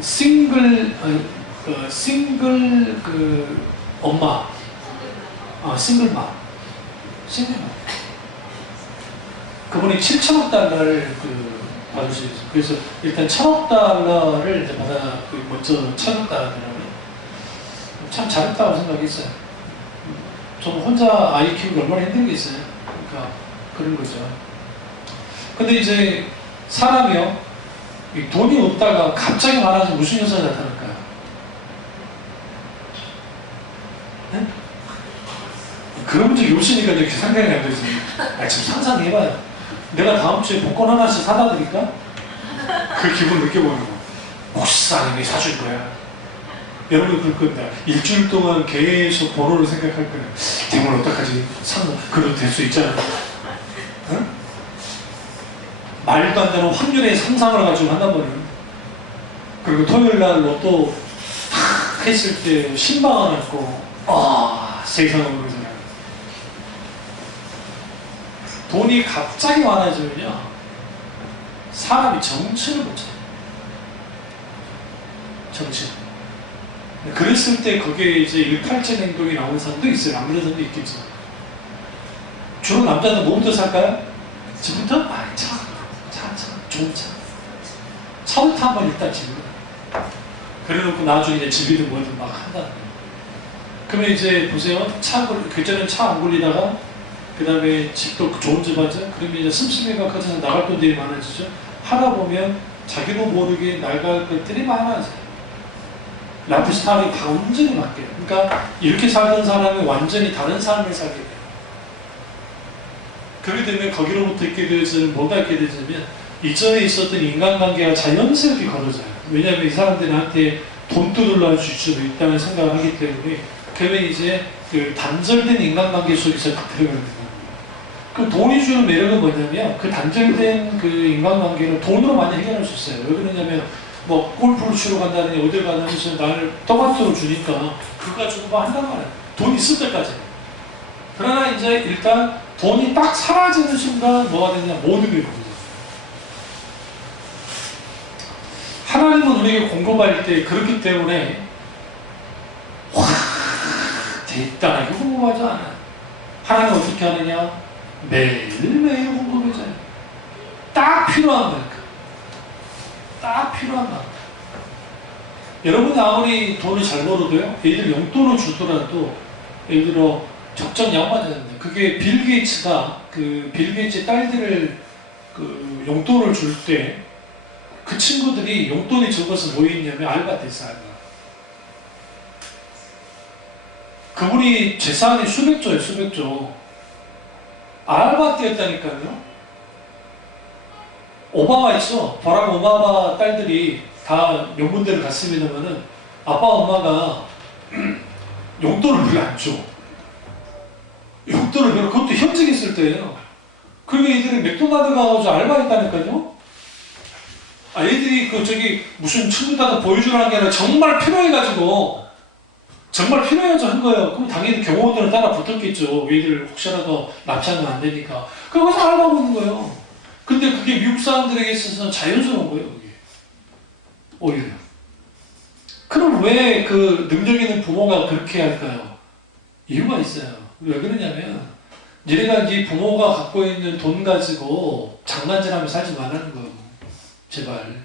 싱글 엄마, 싱글맘. 그분이 7천억 달러를 받으시죠. 그래서 일단 1,000억 달러를 이제 먼저 1,000억 달러라고 참 잘했다고 생각했어요. 저 혼자 아이 키우기 얼마나 힘들겠어요. 그러니까 그런 거죠. 근데 이제 사람이요, 돈이 없다가 갑자기 많아지면 무슨 현상이 나타날까요? 네? 그런 적이 없으니까 이렇게 상상이 안 되지. 지금 상상해봐요. 내가 다음 주에 복권 하나씩 사다 드릴까? 그 기분 느껴보는 거. 목사님이 사줄 거야. 여러분 그럴 겁니다. 일주일 동안 계속 번호를 생각할 거예요. 대본 어떡하지? 그래도 될 수 있잖아. 응? 말도 안 되는 확률의 상상을 가지고 한단 말이에요. 그리고 토요일 날 로또 했을 때 신방을 했고, 세상을 모르잖아요. 돈이 갑자기 많아지면요, 사람이 정신을 못 차요. 정신. 그랬을 때 거기에 이제 일팔전 행동이 나오는 사람도 있어요. 안 그런 사람도 있겠죠. 주로 남자는 뭐부터 살까요? 집부터? 차. 좋은 차. 차부터 한번 일단 집으로. 그래놓고 나중에 이제 집이든 뭐든 막 한다. 그러면 이제 보세요. 그전엔 차 안 굴리다가 그 다음에 집도 좋은 집 하죠. 그러면 이제 씀씀이가 커져서 나갈 돈들이 많아지죠. 하다 보면 자기도 모르게 나갈 것들이 많아져요. 라이프 스타일이 완전히 바뀌어요. 그러니까 이렇게 살던 사람이 완전히 다른 삶을 살게 돼요. 그렇게 되면 거기로부터 있게 되어지는 뭐가 있게 되냐면 이전에 있었던 인간관계가 자연스럽게 걸어져요. 왜냐하면 이 사람들이 나한테 돈 두들러 줄 수도 있다는 생각을 하기 때문에 그러면 이제 그 단절된 인간관계 속에서 들어가는 거예요. 그 돈이 주는 매력은 뭐냐면 그 단절된 그 인간관계를 돈으로 많이 해결할 수 있어요. 왜 그러냐면 뭐 골프를 치러 간다느니 어딜 가다니면서 나를 토마토를 주니까 그거 가지고 뭐 한단 말이에요. 돈 있을 때까지. 그러나 이제 일단 돈이 딱 사라지는 순간 뭐가 되냐, 모든 게 보이죠. 하나님은 우리에게 공급할 때 그렇기 때문에 와 됐다 이거 공급하지 않아요. 하나님은 어떻게 하느냐, 매일매일 공급해줘요. 딱 필요한 만큼. 딱 필요한 만큼. 여러분이 아무리 돈을 잘 벌어도요, 애들 용돈을 주더라도 예를 들어 적정 양만 되는데, 그게 빌 게이츠가 빌 게이츠의 딸들을 용돈을 줄 때 그 친구들이 용돈이 적어서 뭐 했냐면 알바한테 했어요. 알바. 그분이 재산이 수백조예요. 수백조. 알바 때였다니까요. 오바마 있어. 바락 오바마 딸들이 다 명문대를 갔으면은 아빠 엄마가 용돈을 별로 안 줘. 용돈을 별로, 그것도 현직에 있을 때예요. 그리고 애들이 맥도날드 가가지고 알바했다니까요. 애들이 무슨 친구다가 보여주라는 게 아니라 정말 필요해가지고, 정말 필요해서 한 거예요. 그럼 당연히 경호원들은 따라 붙었겠죠. 애들 혹시라도 납치하면 안 되니까. 그러고서 알바하고 있는 거예요. 근데 그게 미국 사람들에게 있어서는 자연스러운 거예요, 그게. 오히려. 그럼 왜 그 능력 있는 부모가 그렇게 할까요? 이유가 있어요. 왜 그러냐면, 얘네가 이 부모가 갖고 있는 돈 가지고 장난질하며 살지 말라는 거예요. 제발.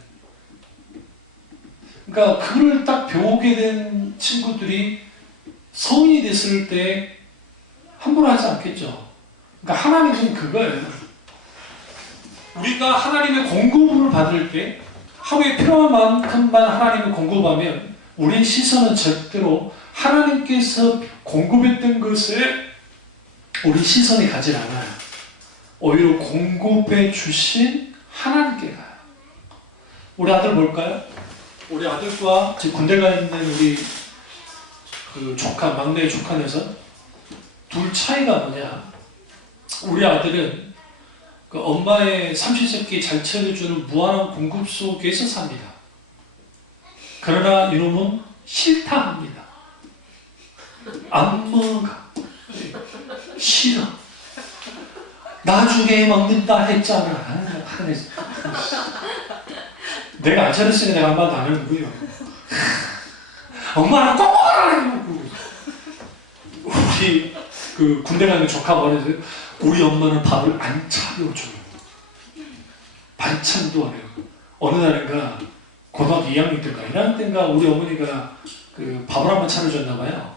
그러니까 그걸 딱 배우게 된 친구들이 성인이 됐을 때 함부로 하지 않겠죠. 그러니까 하나님은 그거예요. 우리가 하나님의 공급을 받을 때 하루에 필요한 만큼만 하나님을 공급하면 우리의 시선은 절대로 하나님께서 공급했던 것에 우리 시선이 가지 않아요. 오히려 공급해 주신 하나님께 가요. 우리 아들 뭘까요? 우리 아들과 지금 군대 가 있는 우리 그 조카, 막내 조카에서 둘 차이가 뭐냐? 우리 아들은 그 엄마의 삼시세끼 잘 채워주는 무한한 공급 속에서 삽니다. 그러나 이놈은 싫다 합니다. 안 먹어. 싫어. 나중에 먹는다 했잖아. 내가 안 차렸으니 내가 한마디 안 하는 거예요. 엄마는 꼭 하라고. 우리 그 군대 가는 조카가 말해서 우리 엄마는 밥을 안 차려줘요. 반찬도 안 해요. 어느 날인가 고등학교 2학년 때인가 1학년 때인가 우리 어머니가 그 밥을 한번 차려줬나 봐요.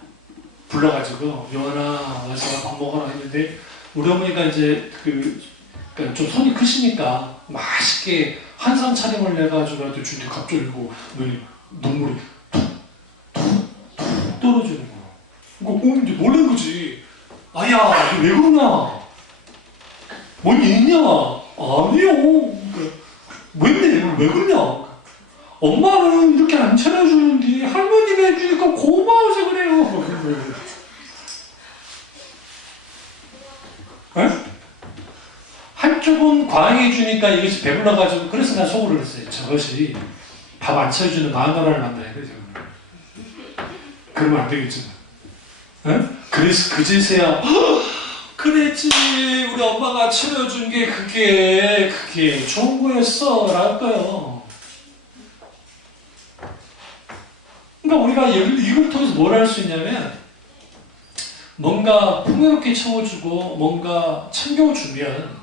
불러가지고 여원아 와서 밥 먹어라 했는데 우리 어머니가 이제 그러니까 좀 손이 크시니까 맛있게 한상 차림을 내가지고 주는데 갑자기 눈물이 툭툭툭 떨어지는 거야. 그러니까 이제 놀란 거지. 아야, 너 왜 그러냐? 뭔 일 있냐? 아니요. 그러니까, 왜 그러냐? 엄마는 이렇게 안 차려주는데 할머니가 해주니까 고마워서 그래요. 에? 한쪽은 과하게 해주니까 이것이 배불러가지고 그래서 난 속으로 그랬어요. 저것이 밥 안 차려주는 마누라를 만나야 돼. 그러면 안 되겠죠. 에? 그래서 그제서야 그랬지 우리 엄마가 차려준 게 그게 좋은 거였어 라할 거예요. 그러니까 우리가 이걸 통해서 뭘 할 수 있냐면 뭔가 풍요롭게 채워주고 뭔가 챙겨주면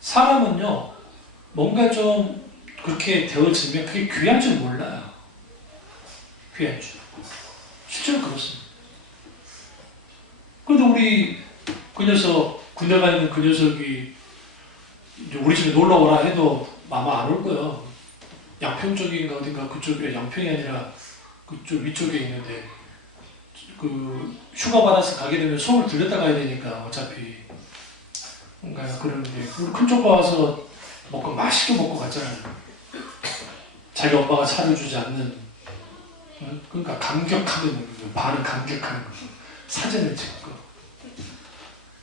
사람은요 뭔가 좀 그렇게 되어지면 그게 귀한 줄 몰라요. 귀한 줄. 실제로 그렇습니다. 그런데 우리 그 녀석 군대 가 있는 그 녀석이 이제 우리 집에 놀러 오라 해도 아마 안 올 거예요. 양평 쪽인가 어딘가 그쪽에 양평이 아니라 그쪽 위쪽에 있는데 그 휴가 받아서 가게 되면 서울 들렸다 가야 되니까 어차피 그러는데 우리 큰조카 와서 맛있게 먹고 갔잖아요. 자기 엄마가 차려주지 않는 그러니까 감격하게 먹는 거예요. 반은 감격하는 거예요. 사진을 찍고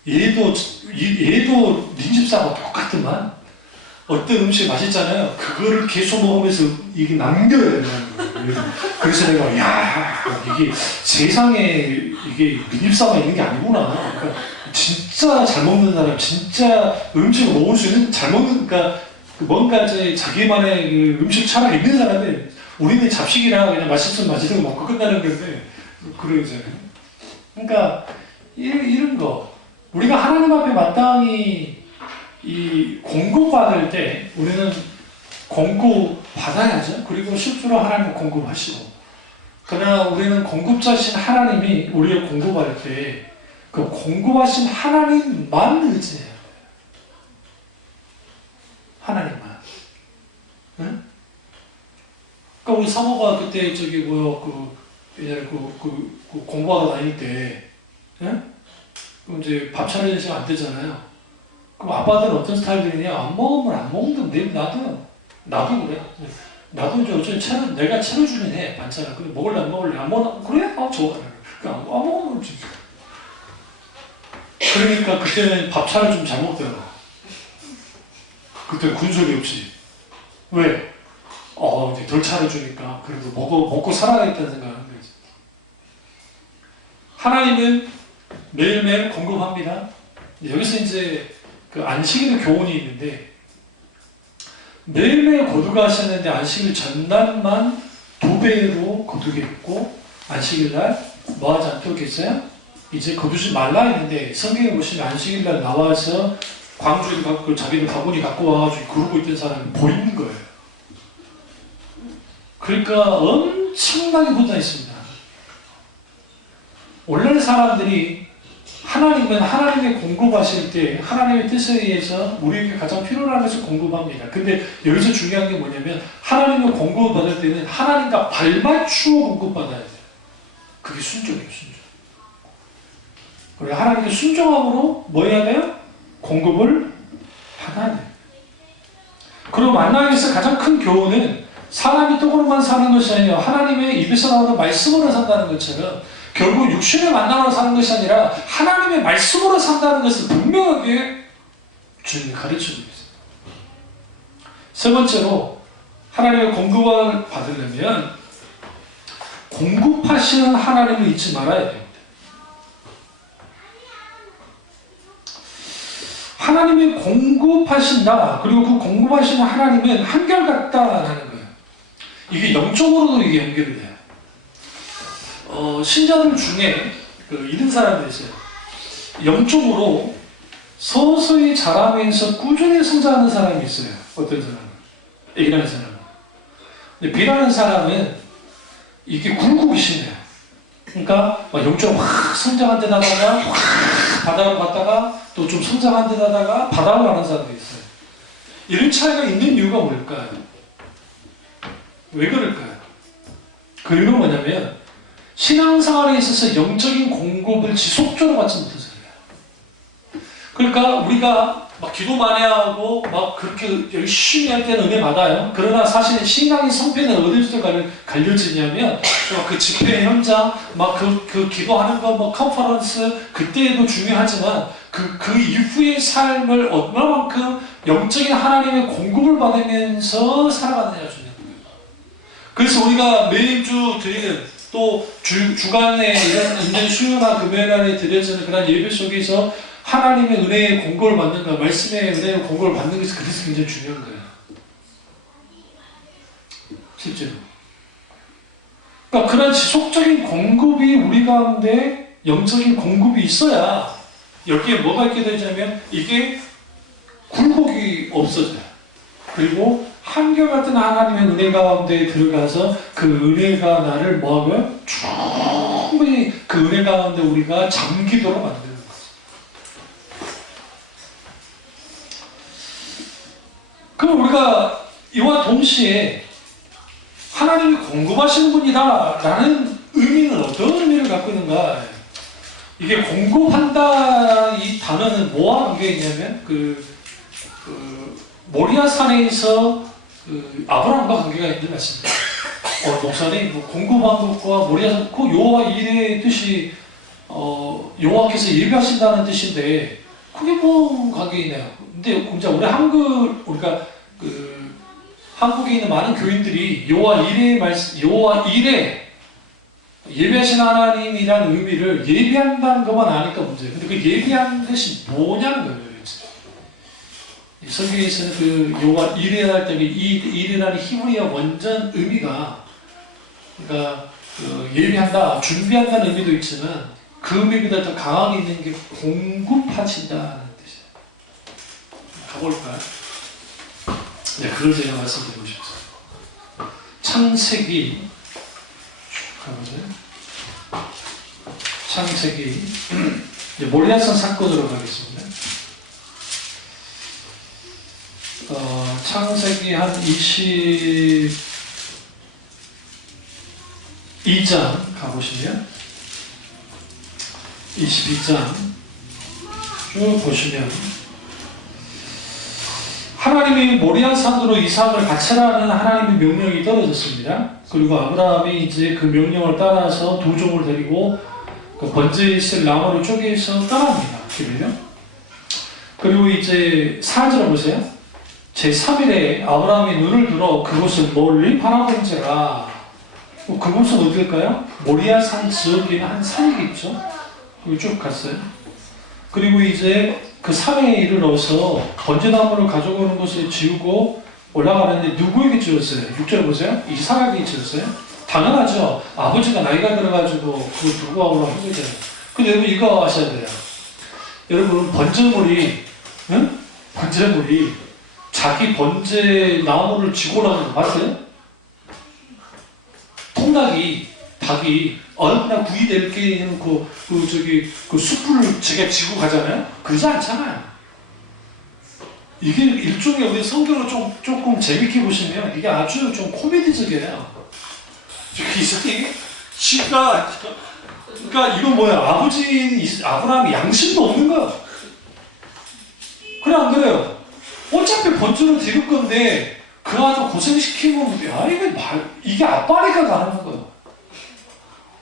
얘도 네 집사하고 똑같더만 어떤 음식 맛있잖아요. 그거를 계속 먹으면서 이게 남겨야 된다는 거예요. 그래서 내가 야 이게 세상에 이게 민입사가 있는 게 아니구나. 그러니까 진짜 잘 먹는 사람, 진짜 음식을 먹을 수 있는 잘 먹는 그러니까 뭔가 자기만의 그 음식 차가 있는 사람은 우리는 잡식이라 그냥 맛있으면 맛있는 거 먹고 끝나는 건데 그러잖아요. 그러니까 이런 거 우리가 하나님 앞에 마땅히 이 공급받을 때 우리는 공급받아야죠. 그리고 실제로 하나님은 공급하시고 그러나 우리는 공급자신 하나님이 우리를 공급할 때 그 공급하신 하나님만 의지해요. 하나님만. 응? 그러니까 우리 사모가 그때 옛날에 공부하다 다닐 때 응? 그럼 이제 밥 차리는 시간 안 되잖아요. 그럼 아빠들은 어떤 스타일들이냐? 안 먹으면 안 먹는데 나도 그래. 나도 이제 어쩌면 내가 차려주긴 해 반찬을. 근데 먹을래 안 먹을래 안 먹나? 그래? 아 좋아. 그냥 안 먹으면 진짜. 그러니까 그때는 밥 차려주면 잘 먹더라. 그때 군소리 없이. 왜? 이제 덜 차려주니까 그래도 먹고 살아야겠다는 생각을 하는 거지. 하나님은 매일매일 공급합니다. 여기서 이제 그 안식일의 교훈이 있는데 매일매일 거두가하셨는데 안식일 전날만 2배로 거두겠고 안식일날 뭐하지 않도록 했어요? 이제 거두지 말라 했는데 성경에 보시면 안식일날 나와서 광주에 갖고 자기들 바구니 갖고 와가지고 그러고 있던 사람이 보이는 거예요. 그러니까 엄청나게 붙어 있습니다. 원래 사람들이 하나님은 하나님의 공급하실 때 하나님의 뜻에 의해서 우리에게 가장 필요한 것을 공급합니다. 근데 여기서 중요한 게 뭐냐면 하나님의 공급을 받을 때는 하나님과 발맞추어 공급받아야 돼요. 그게 순종이에요. 순종. 그리고 하나님의 순종함으로 뭐 해야 돼요? 공급을 받아야 돼요. 그리고 만나에서 가장 큰 교훈은 사람이 떡으로만 사는 것이 아니라 하나님의 입에서 나오는 말씀으로 산다는 것처럼 결국 육신의 만남으로 사는 것이 아니라 하나님의 말씀으로 산다는 것을 분명하게 주님이 가르치고 있습니다. 세 번째로 하나님의 공급을 받으려면 공급하시는 하나님을 잊지 말아야 됩니다. 하나님이 공급하신다. 그리고 그 공급하시는 하나님은 한결같다라는 거예요. 이게 영적으로도 이게 연결이 돼요. 신자들 중에 이런 사람들이 있어요. 영적으로 서서히 자라면서 꾸준히 성장하는 사람이 있어요. 어떤 사람은? A라는 사람은. 근데 B라는 사람은 이게 굴곡이 심해요. 그러니까 영적으로 확 성장한 듯 하다가 확 바닥을 갔다가 또 좀 성장한 듯 하다가 바닥을 가는 사람도 있어요. 이런 차이가 있는 이유가 뭘까요? 왜 그럴까요? 그 이유는 뭐냐면 신앙생활에 있어서 영적인 공급을 지속적으로 받지 못해서 그래요. 그러니까 우리가 막 기도 많이 하고 막 그렇게 열심히 할 때는 은혜 받아요. 그러나 사실 신앙의 성패는 어디서 갈려지냐면 그 집회 현장, 막 그 기도하는 거, 뭐 컨퍼런스 그때도 중요하지만 그 이후의 삶을 얼마만큼 영적인 하나님의 공급을 받으면서 살아가느냐 중요한 거예요. 그래서 우리가 매주 드리는 또 주간에 이런 있는 수요나 금요일날에 드려지는 그런 예배 속에서 하나님의 은혜의 공급을 받는 것, 말씀의 은혜의 공급을 받는 것이 그래서 굉장히 중요한 거예요. 실제로. 그러니까 그런 지속적인 공급이 우리 가운데 영적인 공급이 있어야 여기에 뭐가 있게 되냐면 이게 굴곡이 없어져요. 그리고 한결같은 하나님의 은혜 가운데 들어가서 그 은혜가 나를 뭐하고요? 충분히 그 은혜 가운데 우리가 잠기도록 만드는 거죠. 그럼 우리가 이와 동시에 하나님이 공급하시는 분이다 라는 의미는 어떤 의미를 갖고 있는가? 이게 공급한다 이 단어는 뭐와 관계가 있냐면 모리아 산에서 아브라함과 관계가 있는 말씀입니다. 목사님 공급한 것과 모리아 산 그 여호와 이레의 뜻이 여호와께서 예배하신다는 뜻인데 그게 뭐 관계 있나요? 근데 진짜 우리 우리가 한국에 있는 많은 교인들이 여호와 이레의 말씀, 여호와 이레 예배하신 하나님이라는 의미를 예배한다는 것만 아니까 문제예요. 근데 그 예배하는 것이 뭐냐는 거예요. 성경에서는 그 여호와 이레 할 때 이 이레라는 히브리어 원전 의미가 그러니까 예배한다, 준비한다는 의미도 있지만 그 의미보다 더 강하게 있는 게 공급하신다는 뜻이에요. 가볼까요? 네, 그걸 제가 말씀드리고 싶어요. 창세기 가보세요. 창세기 모리아산 사건으로 가겠습니다. 창세기 한 22장 가보시면 22장 쭉 보시면 하나님이 모리아산으로 이삭을 바치라는 하나님의 명령이 떨어졌습니다. 그리고 아브라함이 이제 그 명령을 따라서 두 종을 데리고 그 번제에 있을 나무를 쪼개서 떠납니다. 그래요? 그리고 이제 4절을 보세요. 제3일에 아브라함이 눈을 들어 그곳을 멀리 바라본지라. 그곳은 어딜까요? 모리아산 지역에 한 산이겠죠? 여기 쭉 갔어요. 그리고 이제 그 산에 이르러서 번제나무를 가져오는 것을 지우고 올라가는데 누구에게 지었어요? 6절 보세요. 이삭에게 지었어요? 당연하죠. 아버지가 나이가 들어가지고 그거 두고 하고 한 거잖아요. 근데 여러분 이거 아셔야 돼요. 여러분 번제물이 자기 번제 나무를 지고 나오는 거 봤어요? 닭이 얼마나 구이 될게 있는 그 숯불을 제가 지고 가잖아요. 그러지 않잖아요. 이게 일종의 우리 성경을 조금 재밌게 보시면 이게 아주 좀 코미디적이에요. 이게 그러니까 이건 뭐야? 아브라함이 양심도 없는 거야. 그래 안 그래요? 어차피 번제로 드릴 건데 그 아주 고생시키고 이게 아빠니까 가는 거야.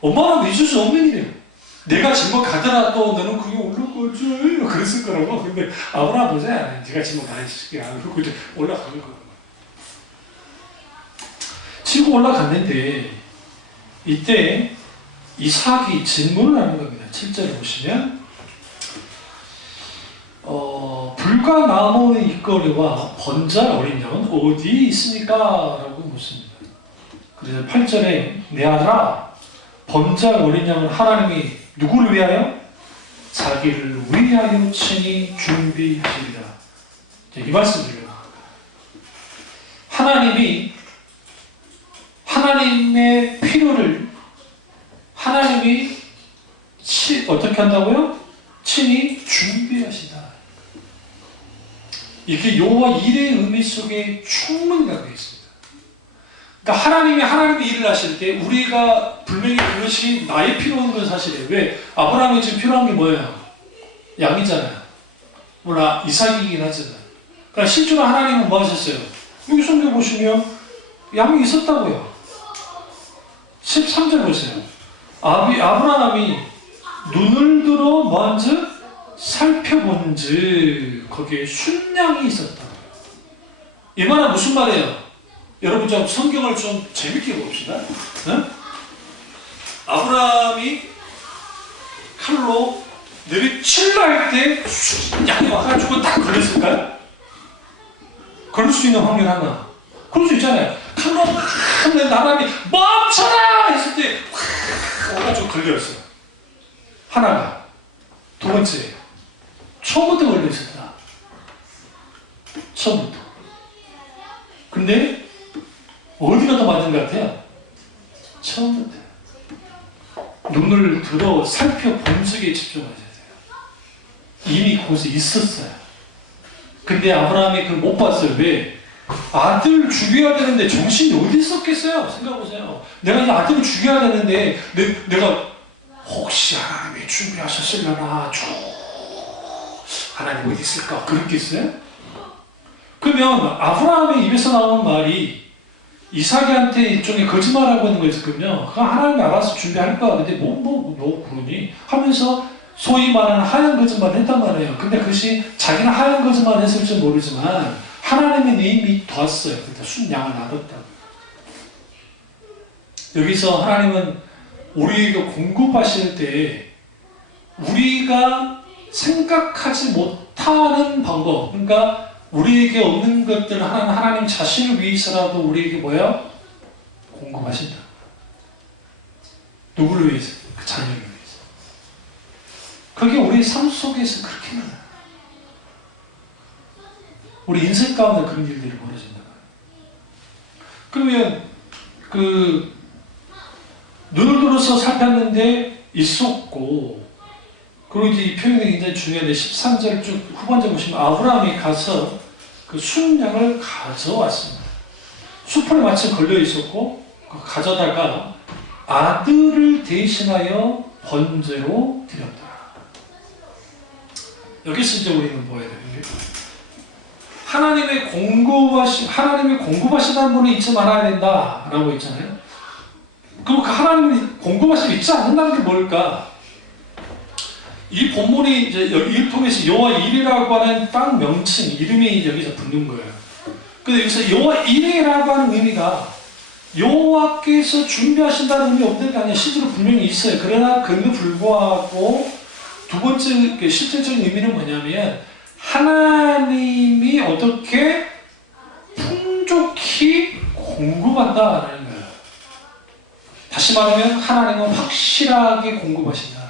엄마는 잊을 수 없는 일이에요. 내가 지금 가더라도 너는 그게 올릴 거지. 그랬을 거라고. 근데 아브라함 보자. 네가 지금 가르칠게. 그러고 이제 올라가는 거야. 치고 올라갔는데 이때 이삭이 질문을 하는 겁니다. 7절에 보시면 불과 나무의 입거리와 번잘 어린 양은 어디 있습니까? 라고 묻습니다. 그래서 8절에 내 아들아 번잘 어린 양은 하나님이 누구를 위하여? 자기를 위하여 친히 준비하시리라. 이 말씀 드려요. 하나님의 필요를 하나님이 어떻게 한다고요? 친히 준비하시다. 이게 여호와 일의 의미 속에 충분히 담겨 있습니다. 그러니까 하나님이 일을 하실 때 우리가 분명히 그것이 나의 필요한 건 사실이에요. 왜? 아브라함이 지금 필요한 게 뭐예요? 양이잖아요. 물론 이삭이긴 하잖아요. 그러니까 실제로 하나님은 뭐 하셨어요? 여기 성경 보시면 양이 있었다고요. 13절 보세요. 아브라함이 눈을 들어 먼저 살펴본즉 거기에 순양이 있었다. 이 말은 무슨 말이에요? 여러분 좀 성경을 좀 재밌게 봅시다. 네? 아브라함이 칼로 내리칠라 할 때 순양이 와가지고 딱 걸렸을까요? 걸릴 수 있는 확률 하나. 그럴 수 있잖아요. 칼로 막 내 나람이 멈춰라 했을 때 확 와가지고 걸렸어요. 하나가. 두 번째, 처음부터 걸려 있었다. 처음부터. 근데 어디가 더 맞는 것 같아요? 처음부터. 눈을 들어 살펴본 적에 집중하셔야 돼요. 이미 거기서 있었어요. 근데 아브라함이 그걸 못 봤어요. 왜? 아들 죽여야 되는데 정신이 어디 있었겠어요? 생각해보세요. 내가 이 아들을 죽여야 되는데 내가 혹시 하나님이 준비하셨으려나 하나님 어디 있을까? 그렇겠어요? 그러면 아브라함의 입에서 나온 말이 이삭이한테 일종의 거짓말하고 있는 거였거든요. 그거 하나님이 알아서 준비할 거야. 근데 뭐 그러니? 하면서 소위 말하는 하얀 거짓말을 했단 말이에요. 근데 그것이 자기는 하얀 거짓말을 했을지 모르지만 하나님은 이미 뒀어요. 그러니까 순양을 놔뒀다고. 여기서 하나님은 우리에게 공급하실 때 우리가 생각하지 못하는 방법, 그러니까 우리에게 없는 것들을 하나님 자신을 위해서라도 우리에게 뭐예요? 공급하신다. 누구를 위해서? 그 자녀를 위해서. 그게 우리 삶 속에서 그렇게 많아요. 우리 인생 가운데 그런 일들이 벌어진다. 그러면 눈을 들어서 살폈는데 있었고, 그리고 이제 이 표현이 굉장히 중요한데 13절 쭉 후반절 보시면 아브라함이 가서 그 순양을 가져왔습니다. 수풀에 마침 걸려 있었고 가져다가 아들을 대신하여 번제로 드렸다. 여기서 이제 우리는 뭐 해야 되는 게 하나님의 공급하시다는 분을 잊지 말아야 된다라고 있잖아요. 그럼 그 하나님이 공급하시면 잊지 않는다는 게 뭘까? 이 본문이 이제 여기를 통해서 여호와 일이라고 하는 땅 명칭, 이름이 여기서 붙는 거예요. 근데 여기서 여호와 일이라고 하는 의미가 여호와께서 준비하신다는 의미 없는 게 아니라 실제로 분명히 있어요. 그러나 그에도 불구하고 두 번째 실질적인 의미는 뭐냐면 하나님이 어떻게 풍족히 공급한다라는 거예요. 다시 말하면 하나님은 확실하게 공급하신다.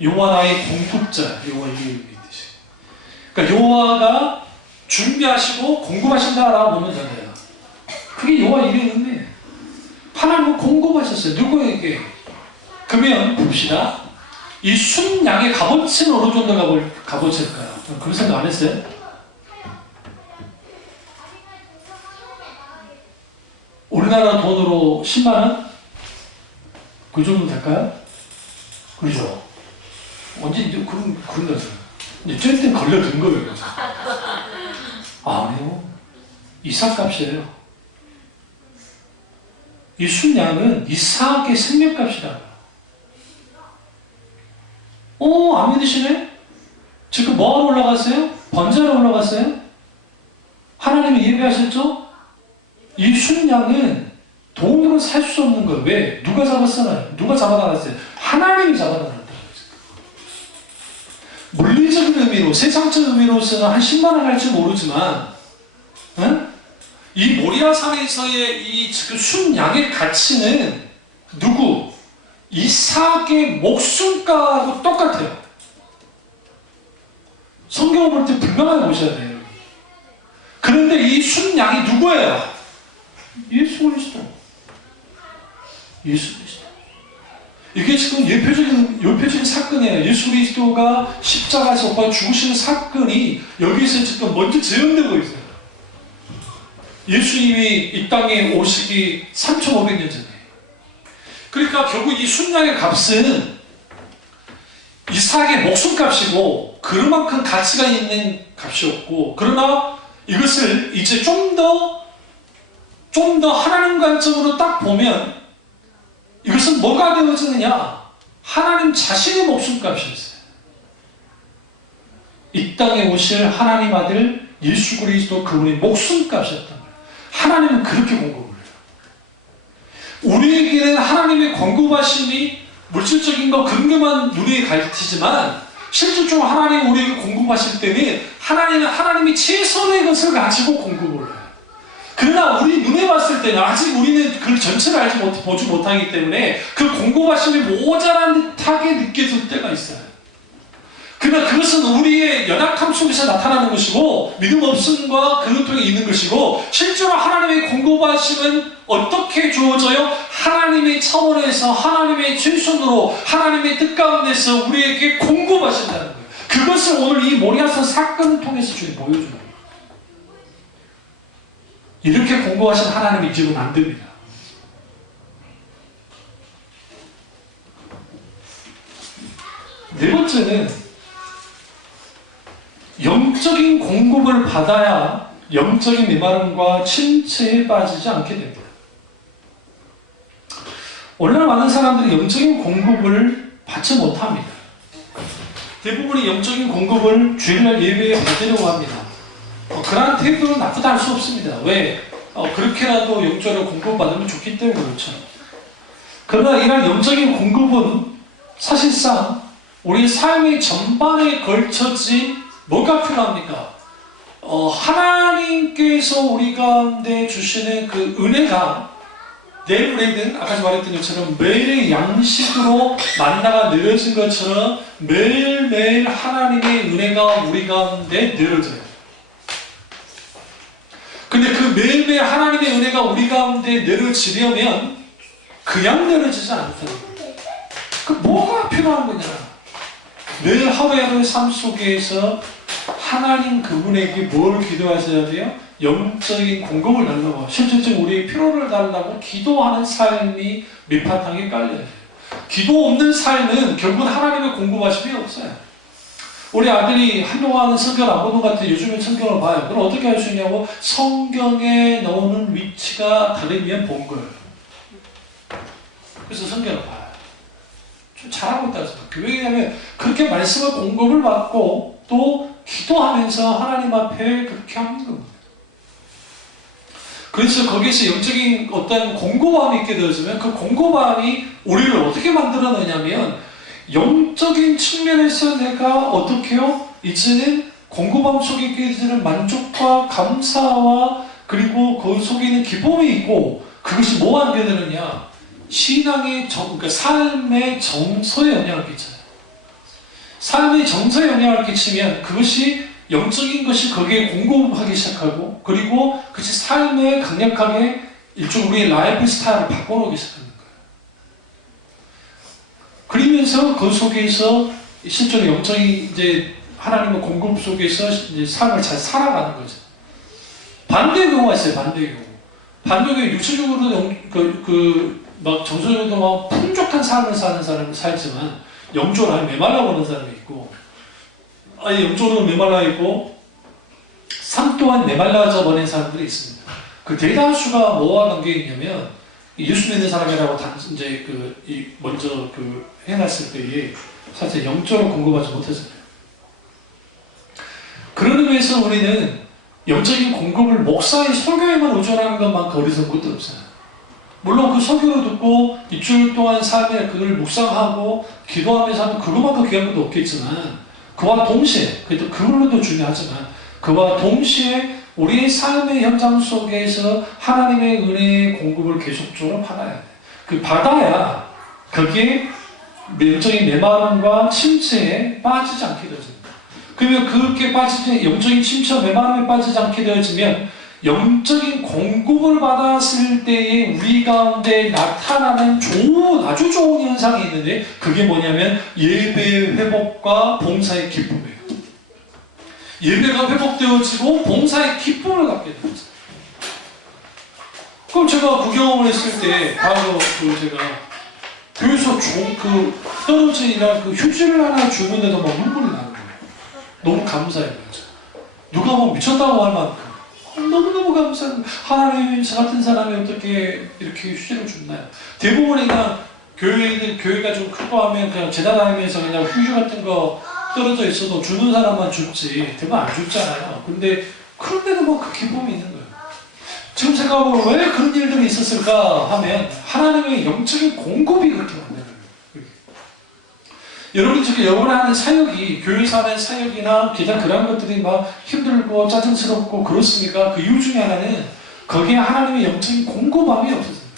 여호와 나의 공급자, 여호와 이름이 뜻이. 그러니까 여호와가 준비하시고 공급하신다라고 보면 되잖아요. 그게 여호와 이름의 의미예요. 하나님은 공급하셨어요. 누구에게? 그러면 봅시다. 이 순양의 값어치는 어느 정도 값어치일까요? 그런 생각 안 했어요? 우리나라 돈으로 10만원? 그 정도 될까요? 그죠? 언제 이제 그런 거죠. 이제 쨘 걸려든 거예요. 그래서. 아니요. 이삭값이에요. 이 순양은 이삭의 생명값이라고요. 안 믿으시네? 지금 뭐하러 올라갔어요? 번제로 올라갔어요? 하나님이 예배하셨죠? 이 순양은 돈으로 살 수 없는 거예요. 왜? 누가 잡았어요? 누가 잡아나갔어요? 하나님이 잡아나갔다. 물리적인 의미로, 세상적 의미로서는 한 10만 원 할지 모르지만, 응? 이 모리아산에서의 이 순양의 가치는 누구? 이삭의 목숨가하고 똑같아요. 성경을 볼 때 분명하게 보셔야 돼요. 그런데 이 순양이 누구예요? 예수 그리스도. 예수 그리스도. 이게 지금 예표적인 사건이에요. 예수 그리스도가 십자가에서 오빠 죽으시는 사건이 여기서 지금 먼저 재현되고 있어요. 예수님이 이 땅에 오시기 3,500년 전에. 그러니까 결국 이 순양의 값은 이삭의 목숨값이고 그만큼 가치가 있는 값이었고, 그러나 이것을 이제 좀 더 하나님 관점으로 딱 보면 이것은 뭐가 되어지느냐? 하나님 자신의 목숨값이었어요. 이 땅에 오실 하나님 아들 예수 그리스도 그분의 목숨값이었던 거예요. 하나님은 그렇게 공급을 해요. 우리에게는 하나님의 공급하심이 물질적인 거 근거만 눈에 가르치지만 실질적으로 하나님 우리에게 공급하실 때는 하나님이 최선의 것을 가지고 공급을 해요. 그러나 우리 눈에 봤을 때는 아직 우리는 그 전체를 보지 못하기 때문에 그 공급하심이 모자란 듯하게 느껴질 때가 있어요. 그러나 그것은 우리의 연약함 속에서 나타나는 것이고 믿음 없음과 그것 통해 있는 것이고, 실제로 하나님의 공급하심은 어떻게 주어져요? 하나님의 차원에서 하나님의 최선으로 하나님의 뜻 가운데서 우리에게 공급하신다는 거예요. 그것을 오늘 이 모리아산 사건을 통해서 주님 보여주는 거예요. 이렇게 공급하신 하나님이 지금 안 됩니다. 네 번째는 영적인 공급을 받아야 영적인 메마름과 침체에 빠지지 않게 됩니다. 오늘날 많은 사람들이 영적인 공급을 받지 못합니다. 대부분이 영적인 공급을 주일날 예배에 받으려고 합니다. 그러한 태도는 나쁘다 할 수 없습니다. 왜? 그렇게라도 영적으로 공급받으면 좋기 때문에 그렇죠. 그러나 이런 영적인 공급은 사실상 우리 삶의 전반에 걸쳐진 뭐가 필요합니까? 하나님께서 우리 가운데 주시는 그 은혜가 내일 우리는 아까 말했던 것처럼 매일의 양식으로 만나가 내려진 것처럼 매일매일 하나님의 은혜가 우리 가운데 내려져요. 근데 그 매일매일 하나님의 은혜가 우리 가운데 내려지려면 그냥 내려지지 않다는 거예요. 그 뭐가 필요한 거냐? 매일 하루하루의 삶 속에서 하나님 그분에게 뭘 기도하셔야 돼요? 영적인 공급을 달라고, 실질적으로 우리의 필요를 달라고 기도하는 삶이 밑바탕에 깔려야 돼요. 기도 없는 삶은 결국은 하나님의 공급하심이 없어요. 우리 아들이 한동안 성경 안 보는 것 같아요. 요즘에 성경을 봐요. 그럼 어떻게 할 수 있냐고, 성경에 나오는 위치가 다르면 본 거예요. 그래서 성경을 봐요. 좀 잘하고 있다. 왜냐하면 그렇게 말씀을 공급을 받고 또 기도하면서 하나님 앞에 그렇게 하는 겁니다. 그래서 거기서 영적인 어떤 공급함이 있게 되어지면 그 공급함이 우리를 어떻게 만들어내냐면, 영적인 측면에서 내가 어떻게요? 이제는 공급함 속에 있게 되는 만족과 감사와 그리고 그 속에 있는 기쁨이 있고, 그것이 뭐 하게 되느냐? 신앙의 그러니까 삶의 정서에 영향을 끼쳐요. 삶의 정서에 영향을 끼치면 그것이 영적인 것이 거기에 공급하기 시작하고, 그리고 그것이 삶에 강력하게 일종의 우리의 라이프 스타일을 바꿔놓기 시작하는 거예요. 그러면서 그 속에서 실제로 영적인 이제 하나님의 공급 속에서 이제 삶을 잘 살아가는 거죠. 반대의 경우가 있어요. 반대의 경우. 반대의 경우 육체적으로 막 정서적으로 막 풍족한 삶을 사는 사람은 살지만 영적으로 메말라 보는 사람이 있고, 아예 영적으로 메말라 있고 삶 또한 메말라져 버린 사람들이 있습니다. 그 대다수가 뭐와 관계 있냐면 예수 믿는 사람이라고 이제 먼저 해놨을 때에 사실 영적으로 공급하지 못했습니다. 그런 의미에서 우리는 영적인 공급을 목사의 설교에만 의존하는 것만큼 어리석은 것도 없어요. 물론 그 설교를 듣고 일주일 동안 삶에 그걸 묵상하고 기도하면서 하면 그것만큼 귀한 것도 없겠지만, 그와 동시에, 그래도 그걸로도 중요하지만 그와 동시에 우리의 삶의 현장 속에서 하나님의 은혜의 공급을 계속적으로 받아야 돼. 그 받아야 거기에 영적인 메마름과 침체에 빠지지 않게 되어집니다. 그러면 그렇게 빠지지, 영적인 침체와 메마름에 빠지지 않게 되어지면 영적인 공급을 받았을 때에 우리 가운데 나타나는 아주 좋은 현상이 있는데, 그게 뭐냐면 예배의 회복과 봉사의 기쁨이에요. 예배가 회복되어지고 봉사의 기쁨을 갖게 됩니다. 그럼 제가 그 경험을 했을 때 바로 제가 교회에서 떨어진 이런 휴지를 하나 주는데도 막 눈물이 나는 거예요. 너무 감사해요. 누가 뭐 미쳤다고 할 만큼 너무너무 감사한, 하나님 같은 사람이 어떻게 이렇게 휴지를 줬나요? 대부분 그냥 교회가 좀 크고 하면 그냥 재단 다니면서 그냥 휴지 같은 거 떨어져 있어도 주는 사람만 줬지 대부분 안 줬잖아요. 그런데도 뭐 그 기쁨이 있는 거예요. 지금 생각해보면 왜 그런 일들이 있었을까 하면 하나님의 영적인 공급이 그렇게 만드는 거예요. 여러분 지금 여러분이 하는 사역이, 교회에서 하는 사역이나 기타 그런 것들이 막 힘들고 짜증스럽고 그렇습니까? 그 이유 중에 하나는 거기에 하나님의 영적인 공급함이 없었어요.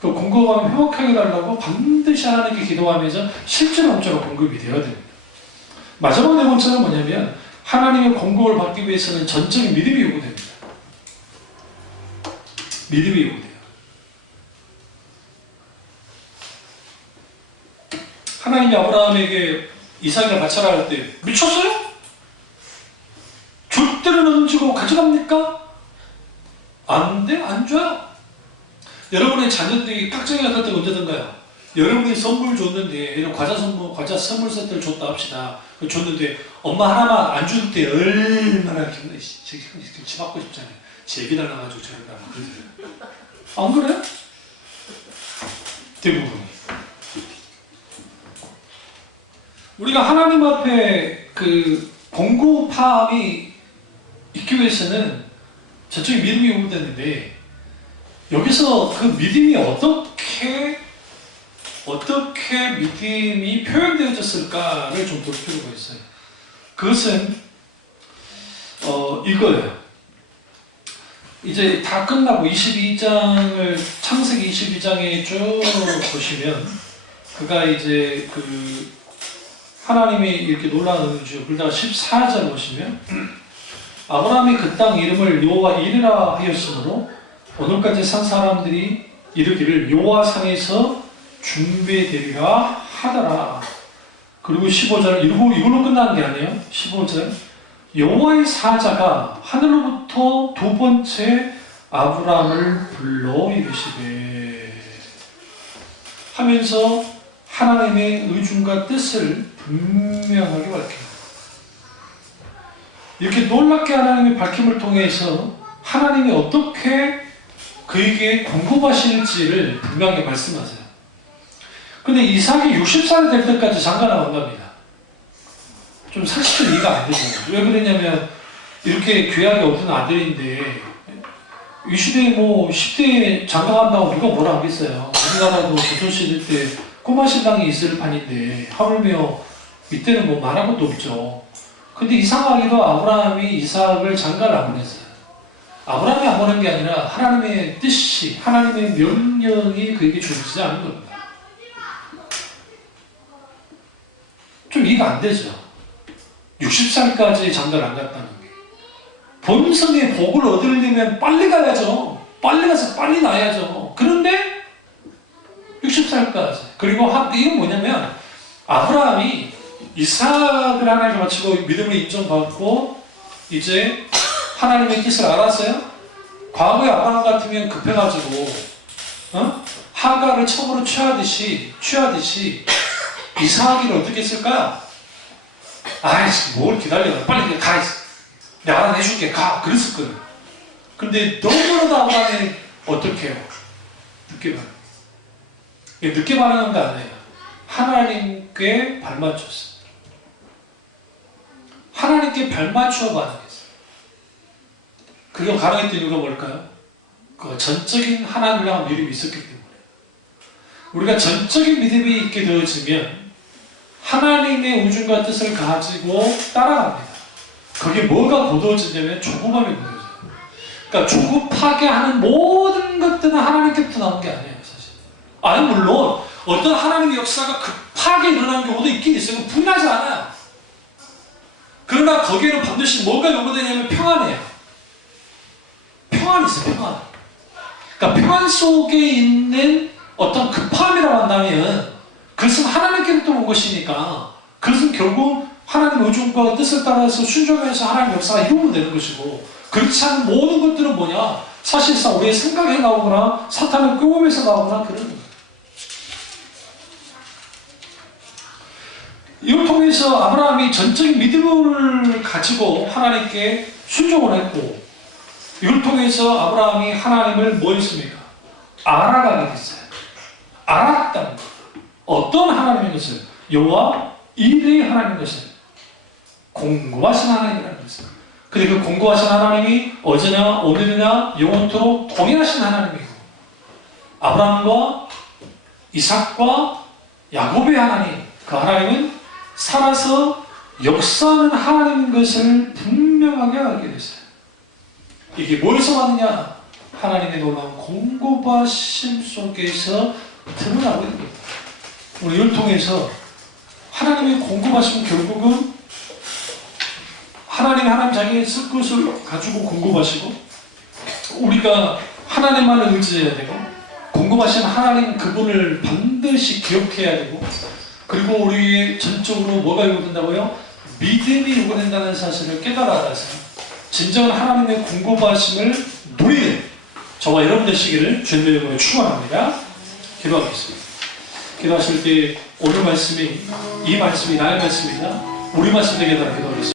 그 공급함을 회복하게 해달라고 반드시 하나님께 기도하면서 실제로 영적으로 공급이 되어야 됩니다. 마지막 네 번째는 뭐냐면 하나님의 공급을 받기 위해서는 전적인 믿음이 요구됩니다. 믿음이 요구돼요. 하나님이 아브라함에게 이삭을 바쳐라 할 때 미쳤어요? 줄 때는 얹고 가져갑니까? 안 돼? 안 줘요? 여러분의 자녀들이 깍쟁이가 될 때가 언제든가요? 여러분이 선물 줬는데, 이런 과자 선물 세트를 줬다 합시다. 줬는데 엄마 하나만 안 줄 때 얼마나 기분이 집 받고 싶잖아요. 제기 달라가지고 저를 가면 안 그래요? 대부분 우리가 하나님 앞에 공급함이 있기 위해서는 저쪽에 믿음이 요구되는데, 여기서 그 믿음이 어떻게 믿음이 표현되어졌을까를 좀 볼 필요가 있어요. 그것은 이거예요. 이제 다 끝나고 22장을 창세기 22장에 쭉 보시면 그가 이제 하나님이 이렇게 놀라운 은혜죠. 그러다가 14절 보시면 아브라함이 그 땅 이름을 여호와 이르라 하였으므로 오늘까지 산 사람들이 이르기를 여호와 산에서 중배되리라 하더라. 그리고 15절 이걸로 끝나는 게 아니에요. 15절 여호와의 사자가 하늘로부터 두 번째 아브라함을 불러 이르시되 하면서 하나님의 의중과 뜻을 분명하게 밝힙니다. 이렇게 놀랍게 하나님의 밝힘을 통해서 하나님이 어떻게 그에게 공급하실지를 분명하게 말씀하세요. 근데 이삭이 60살이 될 때까지 장가나 온답니다. 좀 사실은 이해가 안 되잖아요. 왜 그러냐면 이렇게 귀하게 얻은 아들인데 이 시대에 10대에 장가간다고 누가 뭐라 하겠어요. 우리나라도 조선시대 때 꼬마 신랑이 있을 판인데 하물며 이때는 말할 것도 없죠. 근데 이상하게도 아브라함이 이삭을 장가를 안 보냈어요. 아브라함이 안 보낸 게 아니라 하나님의 뜻이, 하나님의 명령이 그에게 주어지지 않은 겁니다. 좀 이해가 안 되죠. 60살까지 장가를 안 갔다는 게. 본성의 복을 얻으려면 빨리 가야죠. 빨리 가서 빨리 낳아야죠. 그런데 60살까지. 그리고 이건 뭐냐면 아브라함이 이삭을 하나님께 바치고 믿음을 인정받고 이제 하나님의 뜻을 알았어요. 과거에 아브라함 같으면 급해가지고 하가를 첩으로 취하듯이 이삭을 어떻게 했을까요? 아이씨 뭘 기다려 빨리 가 내가 알아내줄게 가 그랬을 거예요. 근데 너무나도 아브라함이 어떻게 해요? 늦게 반응. 늦게 반응한 게 아니에요. 하나님께 발맞췄어요. 하나님께 발맞추어 반응했어요. 그게 가능했던 이유가 뭘까요? 그 전적인 하나님을 향한 믿음이 있었기 때문에. 우리가 전적인 믿음이 있게 되어지면 하나님의 우중과 뜻을 가지고 따라갑니다. 거기에 뭐가 고도워지냐면 조급함이 고도워져요. 그러니까 조급하게 하는 모든 것들은 하나님께부터 나온 게 아니에요, 사실. 아니 물론 어떤 하나님의 역사가 급하게 일어나는 경우도 있긴 있어요. 분하지 않아요. 그러나 거기에는 반드시 뭐가 요구되냐면 평안이에요. 평안이 있어요, 평안. 그러니까 평안 속에 있는 어떤 급함이라고 한다면 그것은 하나님께로부터 온 것이니까 그것은 결국 하나님의 의중과 뜻을 따라서 순종해서 하나님의 역사가 이루어지면 되는 것이고 그렇지 않은 모든 것들은 뭐냐? 사실상 우리의 생각에 나오거나 사탄의 끄음에서 나오거나 그런 거예요. 이걸 통해서 아브라함이 전적인 믿음을 가지고 하나님께 순종을 했고 이걸 통해서 아브라함이 하나님을 뭐 했습니까? 알아가게 됐어요. 알았다는 것. 어떤 하나님인 것을? 여호와 이레의 하나님인 것을 공고하신 하나님이라는 것을. 근데 그 공고하신 하나님이 어제나 오늘이나 영원토록 동일하신 하나님이고 아브라함과 이삭과 야곱의 하나님 그 하나님은 살아서 역사하는 하나님인 것을 분명하게 알게 됐어요. 이게 뭐에서 왔느냐? 하나님의 놀라운 공고하심 속에서 드러나고 있는 겁니다. 우리 이걸 통해서 하나님의 공고하심은 결국은 하나님 자기의 쓸 것을 가지고 공고하시고 우리가 하나님만을 의지해야 되고 공고하신 하나님 그분을 반드시 기억해야 되고 그리고 우리 전적으로 뭐가 요구된다고요? 믿음이 요구된다는 사실을 깨달아서 진정한 하나님의 공고하심을 누리는 저와 여러분 되시기를 주님의 이름으로 축원합니다. 기도하겠습니다. 기도하실 때 오늘 말씀이 이 말씀이 나의 말씀이냐 우리 말씀 되게 달라 기도하겠습니다.